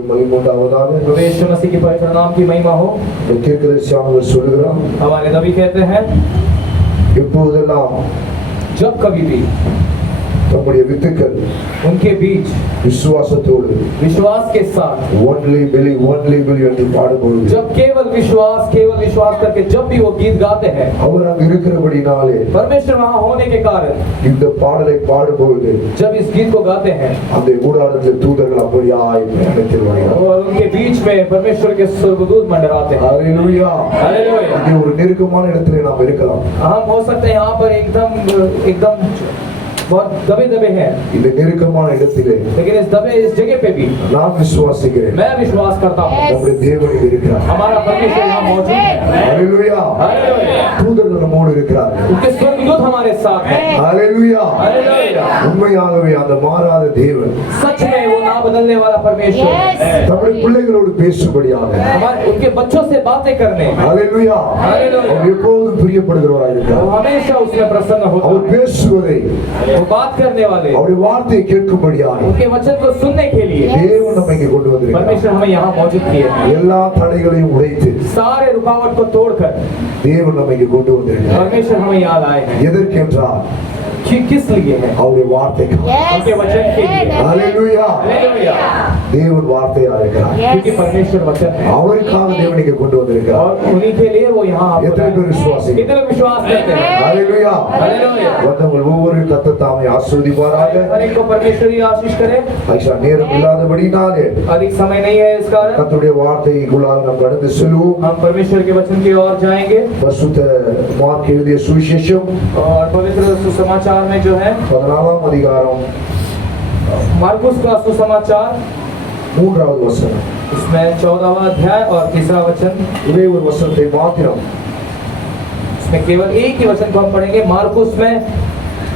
यीशु मसीह के पवित्र नाम की महिमा हो। हमारे नबी कहते हैं जब कभी भी நம்முடைய வித்துக்கள் उनके बीच விசுவாசத்தோடு विश्वास के साथ only believe என்று பாடும்போது जब केवल विश्वास करके जब भी वो गीत गाते हैं அவர் அங்கு இருக்கிறபடினாலே परमेश्वर वहाँ होने के कारण இந்த பாடலை பாடும்போது जब इस गीत को गाते हैं அந்த கூடாரத்தில் தூதர்கள் அப்படியாய் பிரயாணத்தில் வருகிறார்கள் और उनके बीच में परमेश्वर के स्वर्गदूत मंडराते हैं। Hallelujah hallelujah. இது ஒரு நெருக்கமான இடத்திலே நாம் இருக்கலாம்। हम हो सकते हैं यहाँ पर एकदम बहुत दबे हैं இந்த நெருக்கமான இடத்திலே लेकिन इस जगह पे भी நான் விசுவாசிக்கிறேன் मैं विश्वास करता हूँ நம்முடைய தேவன் இருக்கிறார்। हमारा परमेश्वर यहाँ मौजूद है। Hallelujah hallelujah. தூதர்கள் நம்மோடு இருக்கிறார்கள்। उनके स्वर्गदूत हमारे साथ हैं। Hallelujah hallelujah. உண்மையாகவே அந்த மாறாத தேவன் सच में वो ना बदलने वाला परमेश्वर தம்முடைய பிள்ளைகளோடு பேசும்படியாக हमारे उनके बच्चों से बातें करने हालेलुया அவர் எப்போதும் பிரியப்படுகிறவராய் இருக்கிறார்। वो हमेशा उसमें प्रसन्न होता அவர் है। பேசுவதை वो बात करने वाले அவருடைய வார்த்தையை கேட்கும்படியாக उनके वचन को सुनने के लिए தேவன் நம்மை இங்கே கொண்டு வந்திருக்கிறார்। परमेश्वर हमें यहाँ मौजूद किए हैं। எல்லா தடைகளையும் உடைத்து सारे रुकावट को तोड़कर தேவன் நம்மை இங்கே கொண்டு வந்திருக்கிறார்। परमेश्वर हमें यहाँ लाए हैं। எதற்கென்றால் किस लिए है? அவருடைய வார்த்தைக்கு उनके वचन के लिए। Hallelujah hallelujah. தேவன் வார்த்தையா இருக்கிறார்। क्योंकि परमेश्वर वचन है அவருக்காக தேவன் இங்கே கொண்டு வந்திருக்கிறார்। और उन्हीं के लिए वो यहाँ எத்தனை பேர் விசுவாசி? कितने विश्वास करते हैं? Hallelujah hallelujah. வந்தவர்கள் ஒவ்வொரு கர்த்தர் தாமே ஆசீர்வதிப்பாராக। हर एक को परमेश्वर ही आशीष करे। ஐயா நேரம் இல்லாதபடினாலே अधिक समय नहीं है इस कारण கர்த்தருடைய வார்த்தைக்குள்ளாக நாம் கடந்து செல்வோம்। हम परमेश्वर के वचन की ओर जाएंगे பரிசுத்த மார்க் எழுதிய சுவிசேஷம் और पवित्र सुसमाचार में जो है 14ஆம் அதிகாரம் मार्कुस का सुसमाचार 3வது வசனம் इसमें 14वां अध्याय और 3रा वचन ஒரே ஒரு வசனத்தை மாத்திரம் इसमें केवल एक ही वचन को हम पढ़ेंगे। मार्कुस में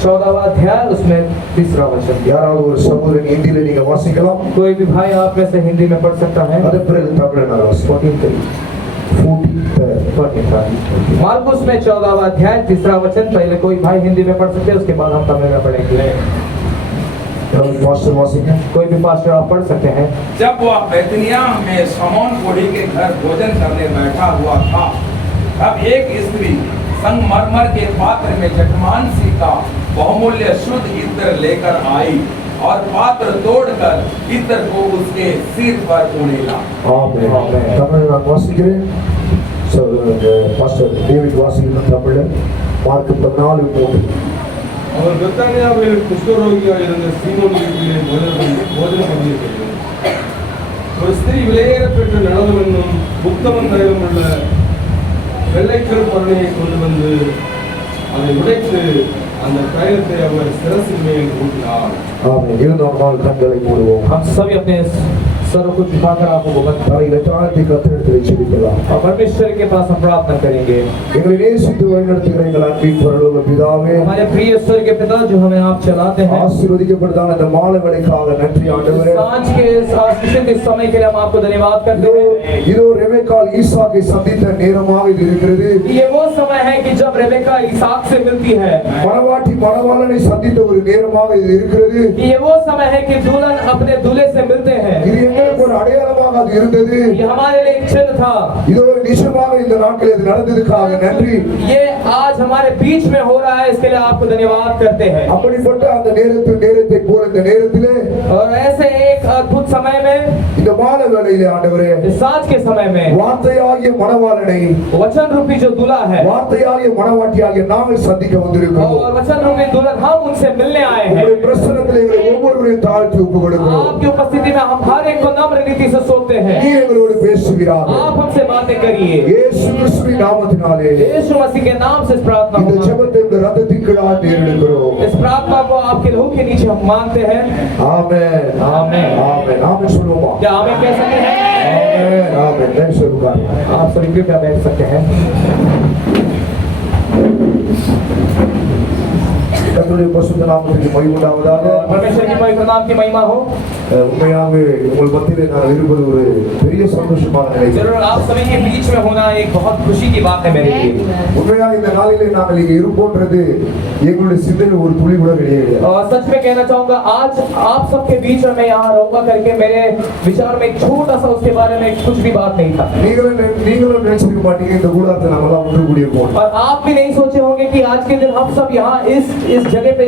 14वां अध्याय उसमें 3रा वचन। யாராவது ஒரு சகோதரன் ஹிந்தியில நீங்க வாசிக்கலாம்। कोई भी भाई आप में से हिंदी में पढ़ सकता है। அதன் பிறகு தமிழ்ல நான் வாசிக்கிறேன்। 14 मार्कुस में 14वां अध्याय 3रा वचन पहले कोई भाई हिंदी में पढ़ सकते हैं, उसके बाद हम तमिल में पढ़ेंगे। पास्टर वासिका कोई भी पास्टर आप पढ़ सकते हैं। जब वह बैतनिया में शमौन कोढ़ी के घर भोजन करने बैठा हुआ था, तब एक स्त्री संगमरमर के पात्र में जटमान सी का बहुमूल्य शुद्ध इत्र लेकर आई और पात्र तोड़कर इत्र को उसके सिर पर उड़ेला। आमेन। தமிழ்ல நான் வாசிக்கிறேன்। பாஸ்டர் டேவிட் வாசிக்கிறேன் தமிழ்ல மார்க் 14:3 அவர் பெத்தானியாவில் குஷ்டரோகியாக இருந்த சீமோன் வீட்டிலே போஜனம் பண்ணியிருக்கிறது. ஒரு ஸ்திரீ விலையேற பெற்ற நலவென்னும் புத்தமன் தரையும் உள்ள வெள்ளைக்கல் பரணியை கொண்டு வந்து அதை உடைத்து அந்த தைலத்தை அவர் சிரசின் மேல் ஊற்றினார்। ஆமென்। இருந்தோம் கண்களை மூடுவோம்। हम सभी अपने सर को झुकाकर आंखों को बंद நாளை லட்சாதி கத்திரத்தை செபிக்கலாம்। और परमेश्वर के पास हम प्रार्थना करेंगे। எங்களை நேசித்து வழிநடத்துகிற எங்கள் அன்பின் பரலோக பிதாவே, हमारे प्रिय ईश्वर के पिता जो हमें आप चलाते हैं, ஆசீர்வதிக்கப்பட்டதான இந்த மாலை வேளைக்காக நன்றி ஆண்டவரே। सांझ के आशीषित इस समय के लिए हम आपको धन्यवाद करते हैं। இதோ ரெபெக்காள் ஈசாக்கை சந்தித்த நேரமாக இது இருக்கிறது। ये वो समय है कि जब रेबेका इसहाक से मिलती है। மணவாட்டி மணவாளனை சந்தித்த ஒரு நேரமாக இது இருக்கிறது। ये वो समय है कि दुल्हन अपने दूल्हे से मिलते हैं। இது எங்களுக்கு ஒரு அடையாளமாக அது இருந்தது। ये हमारे लिए एक चिन्ह था। இதோ நிச்சயமாக இந்த நாட்களில் இது நடந்ததுக்காக நன்றி। ये आज हमारे बीच में हो रहा है, इसके लिए आपको धन्यवाद करते हैं। அப்படிப்பட்ட அந்த நேரத்தை போல இந்த நேரத்திலே और ऐसे एक अद्भुत समय में இந்த மாலை வேளையிலே ஆண்டவரே इस सांझ के समय में வார்த்தையாகிய மணவாளனை वचन रूपी जो दूल्हा है வார்த்தையாகிய மணவாட்டியாகிய நாங்கள் சந்திக்க வந்திருக்கிறோம்। और वचन रूपी दुल्हन हम उनसे मिलने आए हैं। உங்களுடைய பிரசன்னத்திலே எங்களை ஒவ்வொருவரையும் தாழ்த்தி ஒப்புக்கொடுக்கிறோம்। आपकी उपस्थिति में हम हर एक को नम्र रीति से सोते हैं। நீ எங்களோடு பேசுவீராக। आप हमसे बातें करिए। இயேசு கிறிஸ்துவின் நாமத்தினாலே यीशु मसीह के नाम से इस प्रार्थना இந்த को ஜெபத்தை இந்த ரத்தத்தின் கீழாக ஏறெடுக்கிறோம்। इस प्रार्थना को आपके लहू के नीचे हम मांगते हैं। ஆமென் आमीन। ஆமென் ஆமென் சொல்லுவோமா? क्या आमीन कह सकते हैं? ஆமென் ஆமென் தேங்க்ஸ் रुकाए आप सभी कृपया बैठ सकते हैं। கர்த்தருடைய பரிசுத்த நாமத்துக்கு மகிமை உண்டாவதாக। परमेश्वर की पवित्र नाम की महिमा हो। உண்மையாகவே உங்கள் மத்தியிலே நான் இருப்பது ஒரு பெரிய சந்தோஷமாக நினைக்கிறேன். जरूर आप सभी के बीच में होना एक बहुत खुशी की बात है मेरे लिए। உண்மையாக இந்த நாளிலே நாங்கள் இங்கே இருப்போன்றது எங்களுடைய சிந்தையில் ஒரு துளி கூட கிடையாது. और सच में कहना चाहूंगा आज आप सबके बीच में मैं यहाँ रहूंगा करके मेरे विचार में एक छोटा सा उसके बारे में कुछ भी बात नहीं था। நீங்களும் நினைச்சிருக்க மாட்டீங்க இந்த கூடாரத்தில் நம்ம எல்லாம் ஒன்று கூடி இருப்போம். और आप भी नहीं सोचे होंगे कि आज के दिन हम सब यहाँ इस जगह पे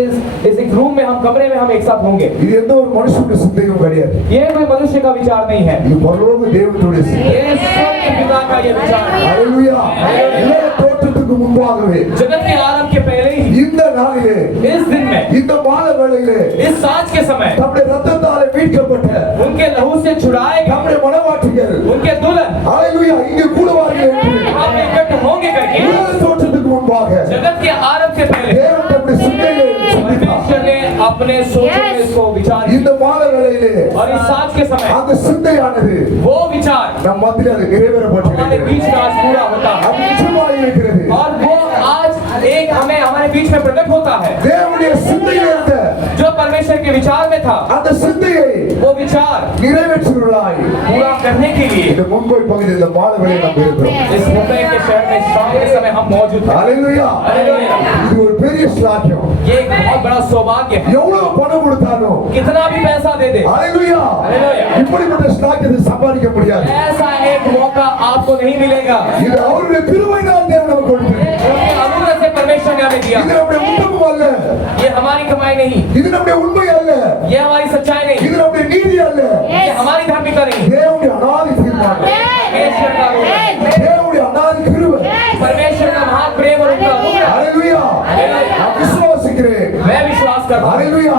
इस एक रूम में हम कमरे में हम एक साथ होंगे। இது எந்த ஒரு மனுஷனுடைய சிந்தையும் கிடையாது. ये कोई मनुष्य का विचार नहीं है, இது பரலோக தேவனுடைய சிந்தை. ये स्वर्ग के पिता का ये विचार है। ஹalleluya. உலக தோற்றத்துக்கு முன்பாகவே जगत के आरंभ के पहले ही இந்த நாளிலே इस दिन में இந்த மாலை வேளையிலே इस सांझ के समय நம்முடைய ரத்தத்தாலே மீட்கப்பட்ட उनके लहू से छुड़ाए गए நம்முடைய மனவாட்டிகள் उनके दुल्हन ஹalleluya இங்கே கூடுவார்கள் என்று हम इकट्ठे होंगे करके உலக தோற்றத்துக்கு முன்பாக जगत के आरंभ से पहले தேவன் நம்முடைய சிந்தையிலே சிந்தித்தார். परमेश्वर ने अपने सोचों में इसको विचार இந்த மாலை வேளையிலே और इस सांझ के समय அந்த சிந்தையானது वो विचार நம் மத்தியில் அது हमारे நிறைவேறப்பட்டிருக்கிறது. बीच में आज पूरा होता है அது நிச்சயமாய் இருக்கிறது. और वो आज एक हमें हमारे बीच में प्रकट होता है। தேவனுடைய சிந்தையில் இருந்த जो परमेश्वर के विचार में था அந்த சிந்தையை वो विचार நிறைவேற்றுகிறாய். पूरा करने के लिए இந்த முன்பை பகுதியில் இந்த மாலை வேளையில் நாம் இருக்கிறோம். इस मुंबई के शहर में शाम के समय हम मौजूद हैं। ஹalleluya. இது ஒரு பெரிய ஸ்லாக்கியம். ये एक बहुत बड़ा सौभाग्य है। எவ்வளவு பணம் கொடுத்தாலும் कितना भी पैसा दे दे ஹalleluya இப்படிப்பட்ட ஸ்லாக்கியத்தை சம்பாதிக்க முடியாது. ऐसा एक मौका आपको नहीं मिलेगा। இது அவருடைய கிருபையினால் தேவன் நமக்கு கொடுத்தது. उनके अनुग्रह से परमेश्वर ने हमें दिया। இது நம்முடைய உத்தமம் அல்ல. ये हमारी कमाई नहीं, இது நம்முடைய உண்மை அல்ல. ये हमारी सच्चाई नहीं, இது நம்முடைய நீதி அல்ல. ये हमारी धार्मिकता नहीं, தேவனுடைய அநாதி தீர்மானம். परमेश्वर का रूप है, தேவனுடைய அநாதி கிருபை. परमेश्वर का महान प्रेम और उनका अनुग्रह। ஹalleluya. நான் விசுவாசிக்கிறேன். मैं विश्वास करता हूँ ஹalleluya.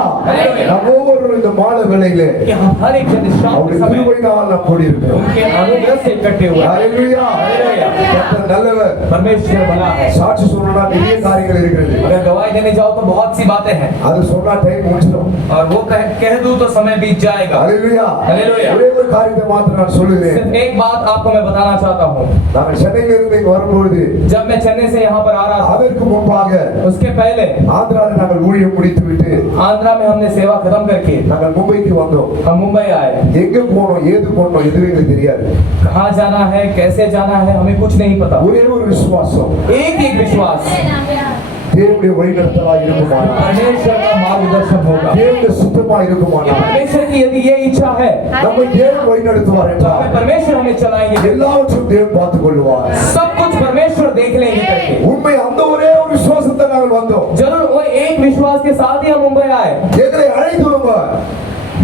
நாம் ஒவ்வொருவரும் இந்த மாலை வேளையிலே कि हम हर एक जन इस शाम के அவருடைய समय கிருபையினால் நாம் கூடி இருக்கிறோம். उनके अनुग्रह से इकट्ठे हुए हैं। ஹalleluya. கர்த்தர் நல்லவர். परमेश्वर भला है। சாட்சி சொல்லணும்னா நிறைய காரியங்கள் இருக்கிறது. अगर गवाही देने जाओ तो बहुत सी बातें हैं அது சொன்னா டைம் முடிச்சிடும். और वो कह दूं तो समय बीत जाएगा। ஹalleluya. ஹalleluya. ஒரே ஒரு காரியத்தை மாத்திரம் நான் சொல்லுகிறேன். सिर्फ एक बात आपको मैं बताना चाहता हूँ। நான் சென்னையில இருந்து இங்க வரும்போது जब मैं चेन्नई से यहाँ पर आ रहा था அதற்கு முன்பாக उसके पहले ஆந்திராவில் நாங்கள் ஊழியம் முடித்துவிட்டு आंध्रा में हमने सेवा खत्म करके நாங்கள் மும்பைக்கு வந்தோம். हम मुंबई आए। எங்க போனோம் ஏது போனோம் எதுவும் எங்களுக்கு தெரியாது. कहाँ जाना है कैसे जाना है हमें कुछ नहीं पता। ஒரே ஒரு விசுவாசம் एक विश्वास தேவனுடைய வழிநடத்தலாக இருக்குமானால் परमेश्वर का मार्गदर्शन होगा। தேவனுடைய சுத்தமாக இருக்குமானால் परमेश्वर की यदि ये इच्छा है நம்மை தேவன் வழிநடத்துவார் तो என்றால் हमें परमेश्वर हमें चलाएंगे, எல்லாவற்றையும் தேவன் பார்த்துக் கொள்வார். सब कुछ परमेश्वर देख लेंगे करके। உண்மை அந்த ஒரே ஒரு விசுவாசத்தை நாங்கள் வந்தோம். जरूर वो एक विश्वास के साथ ही हम मुंबई आए எங்களை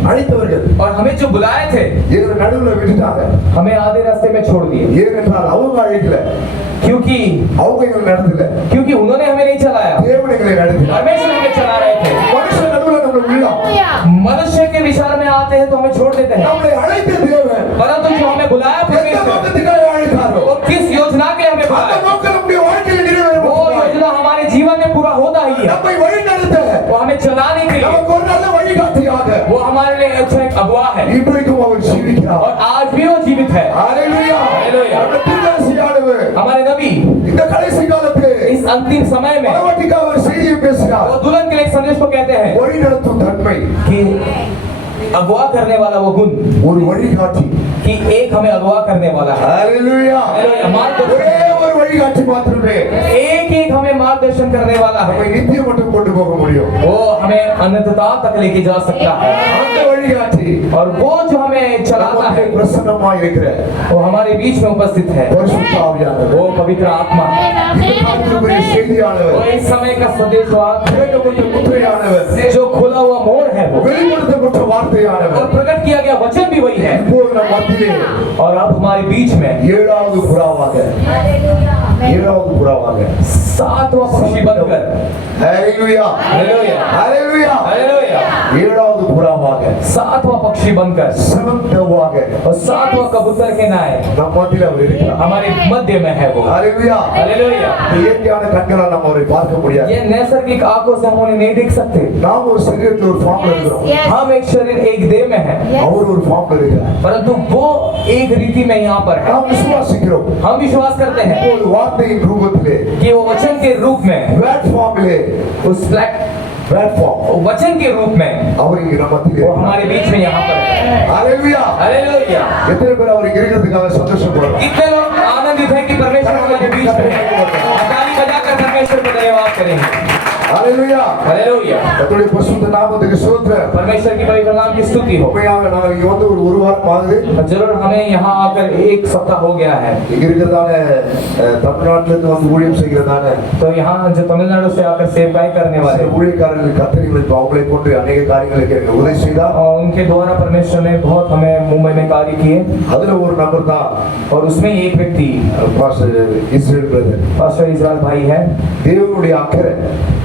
அழைத்தவர்கள் और हमें जो बुलाए थे எங்களை நடுவில் விட்டுட்டாங்க. हमें आधे रास्ते में छोड़ दिए ஏனென்றால் அவங்க அழைக்கல, क्योंकि அவங்க எங்களை நடத்தல, उन्होंने हमें नहीं चलाया, தேவன் எங்களை நடத்தினார். परमेश्वर हमें चला रहे थे। மனுஷன் நடுவில் நம்ம விழலாம். मनुष्य के विचार में आते हैं तो हमें छोड़ देते हैं, நம்மை அழைத்த தேவன் परंतु जो हमें बुलाया எந்த परमेश्वर நோக்கத்துக்காக அழைத்தாரோ वो किस योजना के लिए हमें அந்த बुलाया நோக்கம் நம்முடைய வாழ்க்கையில் वो நிறைவேறும். योजना हमारे जीवन में पूरा होता ही है। நம்மை வழி நடத்த वो हमें चलाने के लिए நமக்கு ஒரு நல்ல வழிகாட்டியாக वो हमारे लिए अच्छा एक अगुआ है இன்றைக்கும் அவர் ஜீவிக்கிறார். और आज भी वो जीवित है। ஹalleluya. ஹalleluya. நம்முடைய தீர்க்கதரிசியானவர் हमारे नबी இந்த கடைசி காலத்திலே इस अंतिम समय में மனவாட்டிக்கு அவர் செய்தியை பேசுகிறார். वो दुल्हन के लिए एक संदेश को कहते हैं வழி நடத்தும் தன்மை, कि अगवा करने वाला वो गुण ஒரு வழிகாட்டி. कि एक हमें अगवा करने वाला है। ஹalleluya. ஒரே ஒரு வழிகாட்டி மாத்திரமே एक हमें मार्गदर्शन करने वाला நம்மை है, நித்தியம் மட்டும் கொண்டு போக முடியும். वो हमें अनंतता तक लेके जा सकता है। அந்த வழிகாட்டி और वो जो हमें चलाता நமக்கு है பிரசன்னமாய் இருக்கிற वो हमारे बीच में उपस्थित है, பரிசுத்த ஆவியானவர். वो पवित्र आत्मा है। இந்த காலத்திற்குரிய वो செய்தியானவர், इस समय का संदेशवाद திறக்கப்பட்ட முத்திரையானவர், जो खुला हुआ मोड़ है वो வெளிப்படுத்தப்பட்ட और வார்த்தையானவர் प्रकट किया गया वचन भी वही है। இப்போது நம் மத்தியிலே और अब हमारे बीच में ஏழாவது புறாவாக सातवां पक्षी बनकर ஹalleluya हालेलुया ஹalleluya हालेलुया ஏழாவது புறாவாக सातवां पक्षी बनकर செவந்தவாக और सातवां कबूतर के नाय நம் மத்தியிலே அவர் இருக்கிறார். हमारे मध्य में है वो। ஹalleluya. हालेलुया। இந்த இயற்கையான கண்களால் நம்ம அவரை பார்க்க முடியாது. ये नैसर्गिक आंखों से हम उन्हें नहीं देख सकते। நாம் ஒரு சரீரத்தில் ஒரு ஃபார்ம்ல இருக்கிறோம், हम एक शरीर एक देह में है, அவர் ஒரு ஃபார்ம்ல இருக்கிறார். परंतु वो एक रीति में यहाँ पर है। நாம் விசுவாசிக்கிறோம் हम विश्वास करते हैं ஒரு வார்த்தையின் ரூபத்திலே कि वो वचन के रूप में பிளாட்ஃபார்மிலே उस பிளாட்ஃபார்ம் वचन के रूप में அவர் இங்க நம்ம மத்தியிலே वो हमारे बीच में यहाँ पर है। ஹalleluya हालेलुया। எத்தனை பேர் அவர் இங்க இருக்கிறதுக்காக சந்தோஷப்படுறோம் कितने लोग आनंदित हैं कि परमेश्वर हमारे बीच में है? ताली बजाकर परमेश्वर को धन्यवाद करेंगे। ஹalleluya हालेलुया। கர்த்தருடைய பரிசுத்த நாமத்துக்கு ஸ்தோத்திரம் परमेश्वर की पवित्र नाम की स्तुति हो। உண்மையாக நான் இங்க வந்து ஒரு வாரம் ஆகுது जरूर हमें यहाँ आकर एक सप्ताह हो गया है। இங்க இருக்கிறதான தமிழ்நாட்டில இருந்து வந்து ஊழியம் செய்கிறதான तो यहाँ जो तमिलनाडु से आकर सेवकाई करने वाले ஊழியக்காரர்கள் கர்த்தர்கள் அவங்களை கொண்டு अनेक காரியங்களுக்கு எனக்கு உதவி செய்தார் और उनके द्वारा परमेश्वर ने बहुत हमें मुंबई में कार्य किए அதுல ஒரு நபர் தான் और उसमें एक व्यक्ति pastor Israel brother pastor Israel भाई है। தேவனுடைய அக்கறை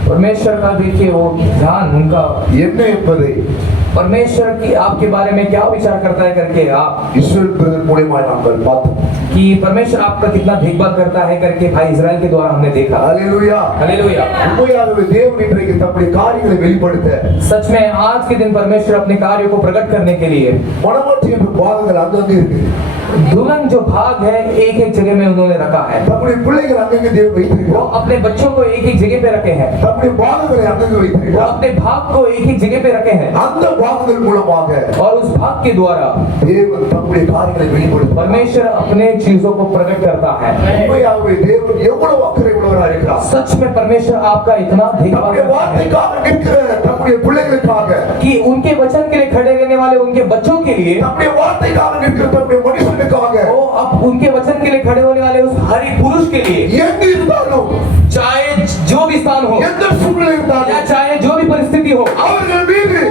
परमेश्वर का देखिए वो ध्यान उनका என்ன என்பதை परमेश्वर की आपके बारे में क्या विचार करता है करके आप இஸ்ரேல் பிரதர் மூலமா நாங்கள் பார்த்தோம் कि परमेश्वर आपका कितना देखभाल करता है करके भाई इजराइल के द्वारा हमने देखा। ஹalleluya हालेलुया। உண்மையாகவே தேவன் இன்றைக்கு தம்முடைய காரியங்களை வெளிப்படுத்த सच में आज के दिन परमेश्वर अपने कार्य को प्रकट करने के लिए மனமாட்சி என்ற பாகங்கள் அங்கங்க இருக்கு दुल्हन जो भाग है एक एक जगह में उन्होंने रखा है। தம்முடைய பிள்ளைகள் அங்கங்க தேவன் वो வைத்திருக்கிறார் अपने बच्चों को एक एक जगह पे रखे हैं। தம்முடைய பாகங்களை அங்கங்க वो வைத்திருக்கிறார் अपने भाग को एक एक जगह पे रखे हैं அந்த பாகங்கள் மூலமாக और उस भाग के द्वारा தேவன் தம்முடைய காரியங்களை வெளிப்படுத்துவார் परमेश्वर अपने चीजों को प्रकट करता है। உண்மையாகவே தேவன் எவ்வளவு அக்கறை உள்ளவராக இருக்கிறார் सच में परमेश्वर आपका इतना देखभाल தம்முடைய करता है வார்த்தைக்காக நிற்கிற தம்முடைய பிள்ளைகளுக்காக कि उनके वचन के लिए खड़े रहने वाले उनके बच्चों के लिए தம்முடைய வார்த்தைக்காக நிற்கிற தம்முடைய மனுஷனுக்காக वो अब उनके वचन के लिए खड़े होने वाले उस हर एक पुरुष के लिए எங்க இருந்தாலும் चाहे जो भी स्थान हो எந்த சூழ்நிலை या இருந்தாலும் चाहे जो भी परिस्थिति हो அவர்கள் மீது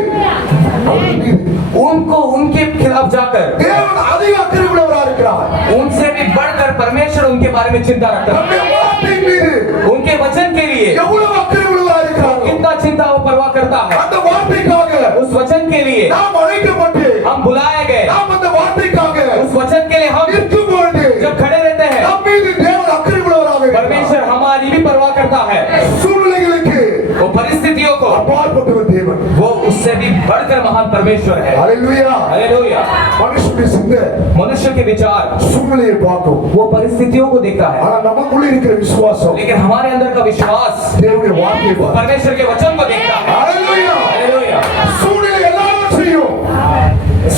उनको उनके खिलाफ जाकर தேவன் அதிக அக்கறை உள்ளவராக இருக்கிறார் उनसे भी बढ़कर परमेश्वर उनके बारे में चिंता रखता நம்முடைய है। வார்த்தை மீது उनके वचन के लिए எவ்வளவு அக்கறை உள்ளவராக இருக்கிறார் कितना चिंता वो परवाह करता है। அந்த வார்த்தைக்காக उस वचन के लिए நாம் அழைக்கப்பட்டு हम बुलाए गए। நாம் அந்த வார்த்தைக்காக उस वचन के लिए हम நிற்கும் பொழுது जब खड़े रहते हैं நம் மீது தேவன் அக்கறை உள்ளவராக இருக்கிறார் परमेश्वर हमारी भी परवाह करता है। சூழ்நிலைகளுக்கு वो परिस्थितियों को அப்பாற்பட்டவர் தேவன் वो उससे भी बढ़कर महान परमेश्वर है। ஹalleluya हालेलुया। மனுஷனுடைய சிந்தை मनुष्य के विचार சூழ்நிலையை பார்க்கும் वो परिस्थितियों को देखता है ஆனா நமக்குள்ள இருக்கிற விசுவாசம் लेकिन हमारे अंदर का विश्वास தேவனுடைய வார்த்தையை वो பார்க்கும் परमेश्वर के वचन को देखता है। ஹalleluya हालेलुया। சூழ்நிலை எல்லாவற்றையும்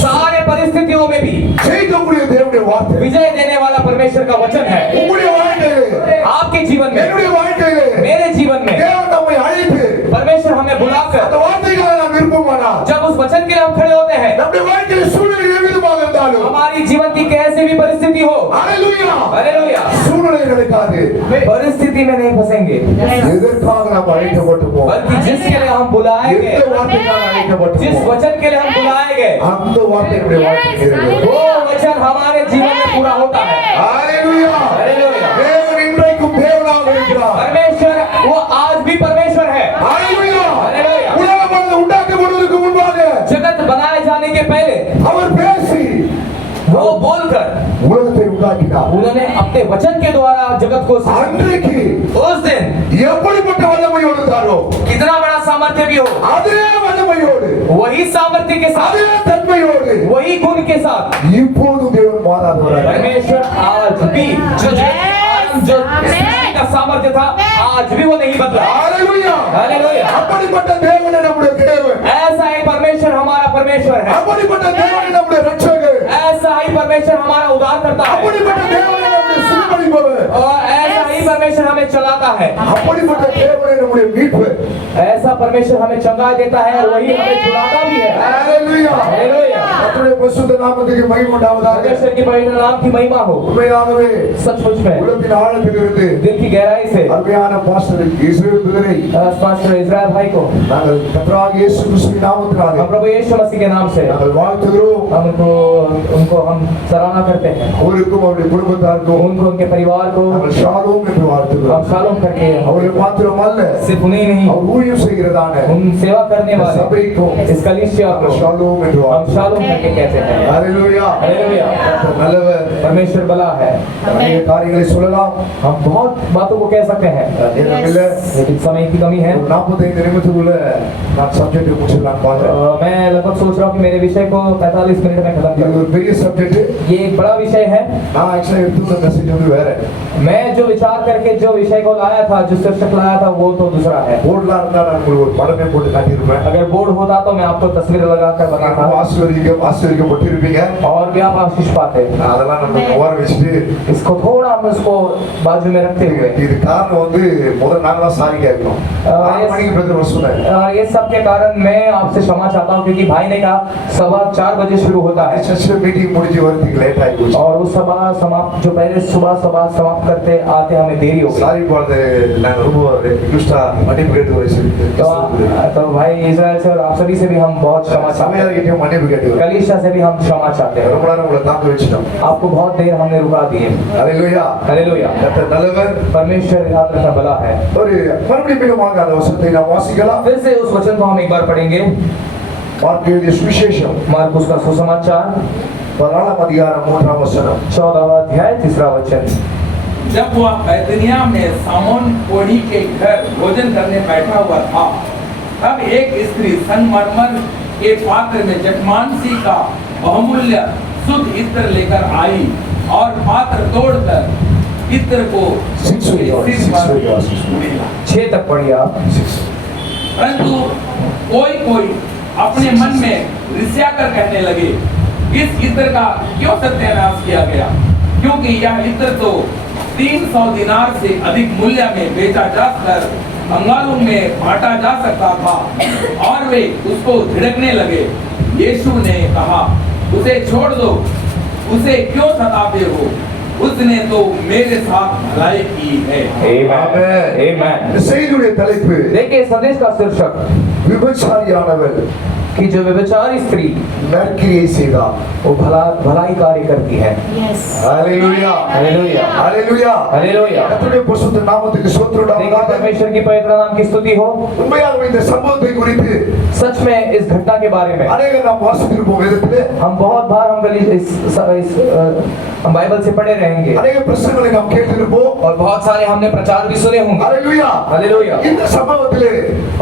सारे परिस्थितियों में भी செய்யக்கூடிய தேவனுடைய வார்த்தை विजय देने वाला परमेश्वर का वचन है। உங்களுடைய வாழ்க்கையிலே आपके जीवन में என்னுடைய வாழ்க்கையிலே मेरे जीवन में தேவன் நம்மை அழைத்து परमेश्वर हमें बुलाकर அந்த வார்த்தைகளை நாம் விரும்புமானா जब उस वचन के लिए हम खड़े होते हैं நம்முடைய வாழ்க்கையில சூழ்நிலை எவ்விதமாக இருந்தாலும் हमारी जीवन की कैसी भी परिस्थिति हो ஹalleluya हालेलुया சூழ்நிலை நடக்காது परिस्थिति में नहीं फंसेंगे எதற்காக நாம் அழைக்கப்பட்டோமோ बल्कि जिसके लिए हम बुलाए எந்த गए வார்த்தைக்காக जिस அழைக்கப்பட்டோமோ वचन के लिए हम बुलाए गए அந்த வார்த்தை நம்முடைய வாழ்க்கையில் நிறைவேறும். वो वचन हमारे जीवन में पूरा होता है। ஹalleluya हालेलुया। தேவன் இன்றைக்கும் தேவனாக இருக்கிறார் परमेश्वर वो आज भी परमेश्वर है। ஹalleluya हालेलुया। உலகமானது உண்டாக்கப்படுவதற்கு முன்பாக जगत बनाए जाने के पहले அவர் பேசி वो बोलकर உலகத்தை உண்டாக்கினார் उन्होंने अपने वचन के द्वारा जगत को அன்றைக்கு उस दिन எப்படிப்பட்ட வல்லமையோடு தாரோ कितना बड़ा सामर्थ्य भी हो அதே வல்லமையோடு वही सामर्थ्य के साथ அதே தன்மையோடு वही गुण के साथ இப்போது தேவன் மாறாதவராக परमेश्वर आज भी जो सृष्टि का सामर्थ्य था आज भी वो नहीं बदला। ஹalleluya हालेलुया। அப்படிப்பட்ட தேவனே நம்முடைய தேவன் ऐसा ही परमेश्वर हमारा परमेश्वर है। அப்படிப்பட்ட தேவனே நம்முடைய ரட்சகர் ऐसा ही परमेश्वर हमारा उद्धार करता है அப்படிப்பட்ட தேவனே நம்முடைய சுகமளிப்பவர் और ऐसा ही परमेश्वर हमें चलाता है। அப்படிப்பட்ட தேவனே நம்முடைய மீட்பர் ऐसा परमेश्वर हमें चंगा देता है और वही हमें छुड़ाता भी है। ஹalleluya हालेलुया। கர்த்தருடைய பரிசுத்த நாமத்துக்கு மகிமை உண்டாவதாக परमेश्वर की पवित्र नाम की महिमा हो। உண்மையாகவே सचमुच में உலகின் ஆழத்திலிருந்து दिल की गहराई से அருமையான பாஸ்டர் இஸ்ரேல் பிரதரை पास्टर इजराइल भाई को நாங்கள் கர்த்தராகிய இயேசு கிறிஸ்துவின் நாமத்தினாலே हम प्रभु यीशु मसीह के नाम से நாங்கள் வாழ்த்துகிறோம் हम उनको हम सराहना करते हैं। அவருக்கும் அவருடைய குடும்பத்தாருக்கும் उनको उनके परिवार को நாங்கள் ஷாலோம் என்று हम வாழ்த்துகிறோம் शालोम करके அவர்கள் மாத்திரமல்ல सिर्फ उन्हें नहीं அவர் ஊழியம் செய்கிறதான उन सेवा करने वाले சபைக்கும் इस कलीसिया को நாங்கள் ஷாலோம் என்று हम வாழ்த்துகிறோம் शालोम करके कहते हैं। ஹalleluya हालेलुया। கர்த்தர் நல்லவர் परमेश्वर भला है। அநேக காரியங்களை சொல்லலாம் हम बहुत बातों को कह सकते हैं நேரம் இல்லை लेकिन समय की कमी है। ஒரு 45 நிமிஷத்துக்குள்ள நான் சப்ஜெக்ட் முடிச்சிடலாம் பாக்குறேன் मैं लगभग सोच रहा हूँ कि मेरे विषय को 45 मिनट में खत्म இது करूँ। ஒரு பெரிய சப்ஜெக்ட் ये एक बड़ा विषय है। நான் ஆக்சுவலா எடுத்துக்கிற மெசேஜ் வந்து வேற मैं जो विचार करके करके जो विषय को लाया था, जो शीर्षक लाया था, वो तो दूसरा है। போர்ட்ல இருந்தா நான் உங்களுக்கு ஒரு படமே போட்டு காட்டியிருப்பேன். अगर बोर्ड होता तो मैं आपको तस्वीर लगाकर बताता ஆசீர்வதிக்கப்பட்டிருப்பீங்க. और भी आप आशीष पाते। அதெல்லாம் நம்ம ஓர வச்சுட்டு इसको थोड़ा हम इसको बाजू में रखते हुए, இது காரணம் வந்து முதல்ல நாங்க தான் சாரி கேட்கணும். 6 மணிக்கு பிரதர் சொன்னாரு. ये सब के कारण मैं आपसे क्षमा चाहता हूँ, क्योंकि भाई ने कहा 4:15 बजे शुरू होता है சர்ச்சில் மீட்டிங் முடிஞ்சு வரதுக்கு லேட் ஆகி போச்சு. और उस सभा समाप्त, जो पहले सुबह सभा समाप्त करते आते हमें देरी हो गई। சாரி போறது நான் ரொம்ப ரிக்வெஸ்டா மன்னிப்பு கேட்டு तो भाई इजराइल से और आप सभी से भी हम बहुत क्षमा चाहते हैं। சமையல்கிட்ட மன்னிப்பு கேட்டு कलीसिया से भी हम क्षमा चाहते हैं। ரொம்ப நேரம் உங்களை தாக்க வச்சிட்டோம். आपको बहुत देर हमने रुका दिए। ஹalleluya हालेलुया। கர்த்தர் நல்லவர். परमेश्वर याद रखना भला है। ஒரு மறுபடியும் மீண்டுமாக அந்த வசனத்தை நாம் வாசிக்கலாம். फिर से उस वचन को हम एक बार पढ़ेंगे। மார்க்கு எழுதிய சுவிசேஷம் मार्कुस का सुसमाचार 14 அதிகாரம் 3 வசனம். 14वां अध्याय 3 वचन। जब वह बैतनिया में सामोन कोढ़ी के घर भोजन करने बैठा हुआ था, तब एक स्त्री संगमरमर के पात्र में जटमानसी का बहुमूल्य शुद्ध इत्र लेकर आई और पात्र तोड़कर इत्र को उसके सिर पर उड़ेला। 6 तक पढ़िए आप। परंतु कोई अपने मन में ऋष्या कर कहने लगे, इस इत्र का क्यों सत्यानाश किया गया, क्योंकि यह इत्र तो 300 दिनार से अधिक मूल्य में बेचा जाकर अंगारों में बांटा जा सकता था। और वे उसको झिड़कने लगे। यीशु ने कहा, उसे छोड़ दो, उसे क्यों सताते हो, उसने तो मेरे साथ भलाई की है। आमेन। இந்த செய்தியுடைய தலைப்பு देखिए संदेश का शीर्षक விபச்சாரியானவள் कि जो व्यभिचारी स्त्री நற்கிரியை செய்தார். वो भलाई कार्य करती है। ஹalleluya हालेलुया ஹalleluya हालेलुया। கர்த்தருடைய பரிசுத்த நாமத்துக்கு ஸ்தோத்திரம் देखिए உண்டாவதாக. परमेश्वर की पवित्र नाम की स्तुति हो। உண்மையாகவே இந்த சம்பவத்தை குறித்து सच में इस घटना के बारे में அநேக நாம் வாசித்திருப்போம் வேதத்திலே. हम बहुत बार हम बाइबल से पढ़े रहेंगे அநேக பிரசங்களை நாம் கேட்டிருப்போம். और बहुत सारे हमने प्रचार भी सुने होंगे। ஹalleluya हालेलुया। இந்த சம்பவத்திலே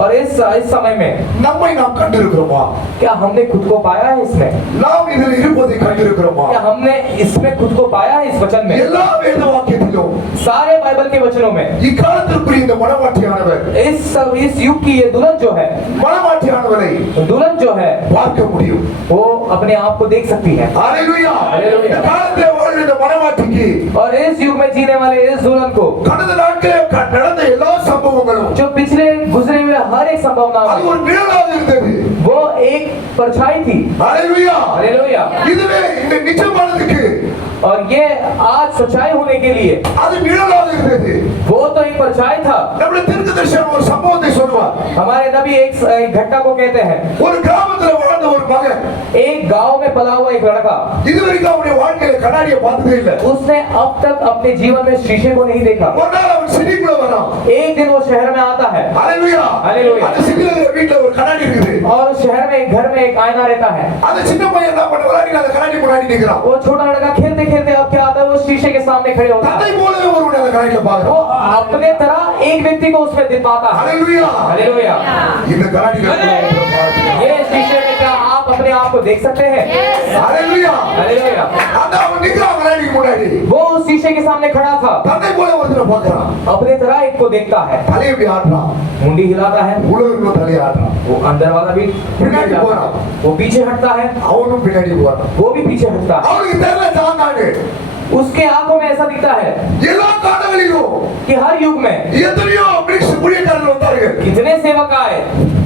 और इस समय में நம்மை நாம் கண்டிருக்கிறோமா? क्या हमने खुद को पाया है इसमें? நாம் இதில் இருப்பதை கண்டிருக்கிறோமா? क्या हमने इसमें खुद को पाया है इस वचन में? எல்லா வேத வாக்கியத்திலும் सारे बाइबल के वचनों में இக்காலத்திற்குரிய இந்த மனவாட்டியானவர் इस युग की ये दुल्हन जो है, மனவாட்டியானவரை दुल्हन जो है பார்க்க முடியும். वो अपने आप को देख सकती है। ஹalleluya ஹalleluya। இந்த காலத்திலே வாழ்கிற இந்த மனவாட்டிக்கு और इस युग में जीने वाले इस दुल्हन को கடந்த நாட்களில் நடந்த எல்லா சம்பவங்களும் जो पिछले गुजरे हुए हर एक संभावना அது ஒரு நிழலாக இருந்தது. वो एक परछाई थी। ஹalleluya हालेलुया। இதுவே இந்த நிஜமானதுக்கு और ये आज सच्चाई होने के लिए அது நிழலாக இருந்தது. वो तो एक परछाई था। நம்முடைய தீர்க்கதரிசனம் ஒரு சம்பவத்தை சொல்வார். हमारे नबी एक घटना को कहते हैं। ஒரு கிராமத்துல வாழ்ந்த ஒரு மகன் एक गांव में पला हुआ एक लड़का, இதுவரைக்கும் அவருடைய வாழ்க்கையில கண்ணாடியை பார்த்ததே இல்லை. उसने अब तक अपने जीवन में शीशे को नहीं देखा। ஒரு நாள் அவன் சிட்டிக்குள்ள வரான். एक दिन वो शहर में आता है। ஹalleluya हालेलुया। அந்த சிட்டில இருக்கிற வீட்ல ஒரு கண்ணாடி இருக்குது. और उस शहर में एक घर में एक आईना रहता है। அந்த சின்ன பையன் என்ன பண்ண விளையாடி அந்த கண்ணாடி முன்னாடி நிக்கிறான். वो छोटा लड़का खेलते खेलते अब क्या आता है, वो शीशे के सामने खड़े होता தன்னை है। போலவே ஒருவனை அந்த கண்ணாடியில वो பார்க்கறான். अपने तरह एक व्यक्ति को उसमें दिख पाता है। ஹalleluya हालेलुया। இந்த கண்ணாடியில ये शीशे में क्या आप अपने आप को देख सकते हैं? ஹalleluya हालेलुया। அந்த அவன் நிக்கிறான் கண்ணாடிக்கு முன்னாடி. वो उस शीशे के सामने खड़ा था, தன்னை போல ஒருத்தனை பார்க்கறான். अपने तरह एक को देखता है, தலையை இப்படி ஆட்டுறான். मुंडी हिलाता है, உலகத்துல தலையை ஆட்டுறான். वो अंदर वाला भी பின்னாடி போறான். वो पीछे हटता है, அவனும் பின்னாடி போறான். वो भी पीछे हटता है। அவனுக்கு தெரியல தாங்காடு. उसके आंखों में ऐसा दिखता है எல்லா காலங்களிலும் कि हर युग में எத்தனையோ பிரிக்ஸ் புரியக்காரர்கள் வந்தார்கள். कितने सेवक आए,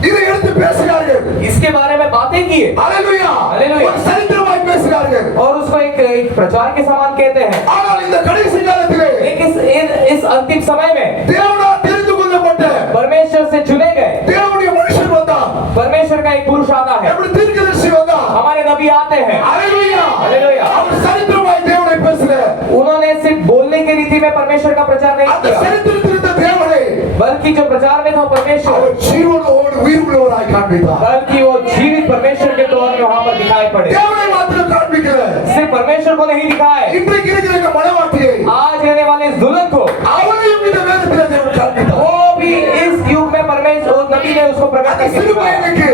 இதை எடுத்து பேசுகிறார்கள். इसके बारे में बातें किए ஹalleluya ஹalleluya। ஒரு சரித்திரமாய் பேசுகிறார்கள். और उसको एक प्रचार के समान कहते हैं। ஆனால் இந்த கடைசி காலத்திலே लेकिन इस अंतिम समय में தேவனால் தெரிந்து கொள்ளப்பட்ட परमेश्वर से चुने गए தேவனுடைய மனுஷன் வந்தான். परमेश्वर का एक पुरुष आता है, எப்படி தீர்க்கதரிசி வந்தான். हमारे नबी आते हैं। ஹalleluya हालेलुया। அவர் சரித்திரமாய் தேவனை பேசல. उन्होंने सिर्फ बोलने की रीति में परमेश्वर का प्रचार नहीं அந்த किया, சரித்திரத்தில் இருந்த தேவனை बल्कि जो प्रचार में था परमेश्वर, அவர் ஜீவனோடு உயிருள்ளவராய் காண்பித்தார். बल्कि वो जीवित परमेश्वर के तौर में वहां पर दिखाई पड़े। தேவனை மாத்திரம் காண்பிக்கல. सिर्फ परमेश्वर को नहीं दिखाए, இன்றைக்கு இருக்கிற இந்த மனவாட்டியை आज रहने वाले इस दुल्हन को அவளையும் இந்த வேதத்தில் தேவன் காண்பித்தார். वो भी इस युग में परमेश्वर नबी ने ने उसको प्रकट அந்த करके சிறு दिखाया। பையனுக்கு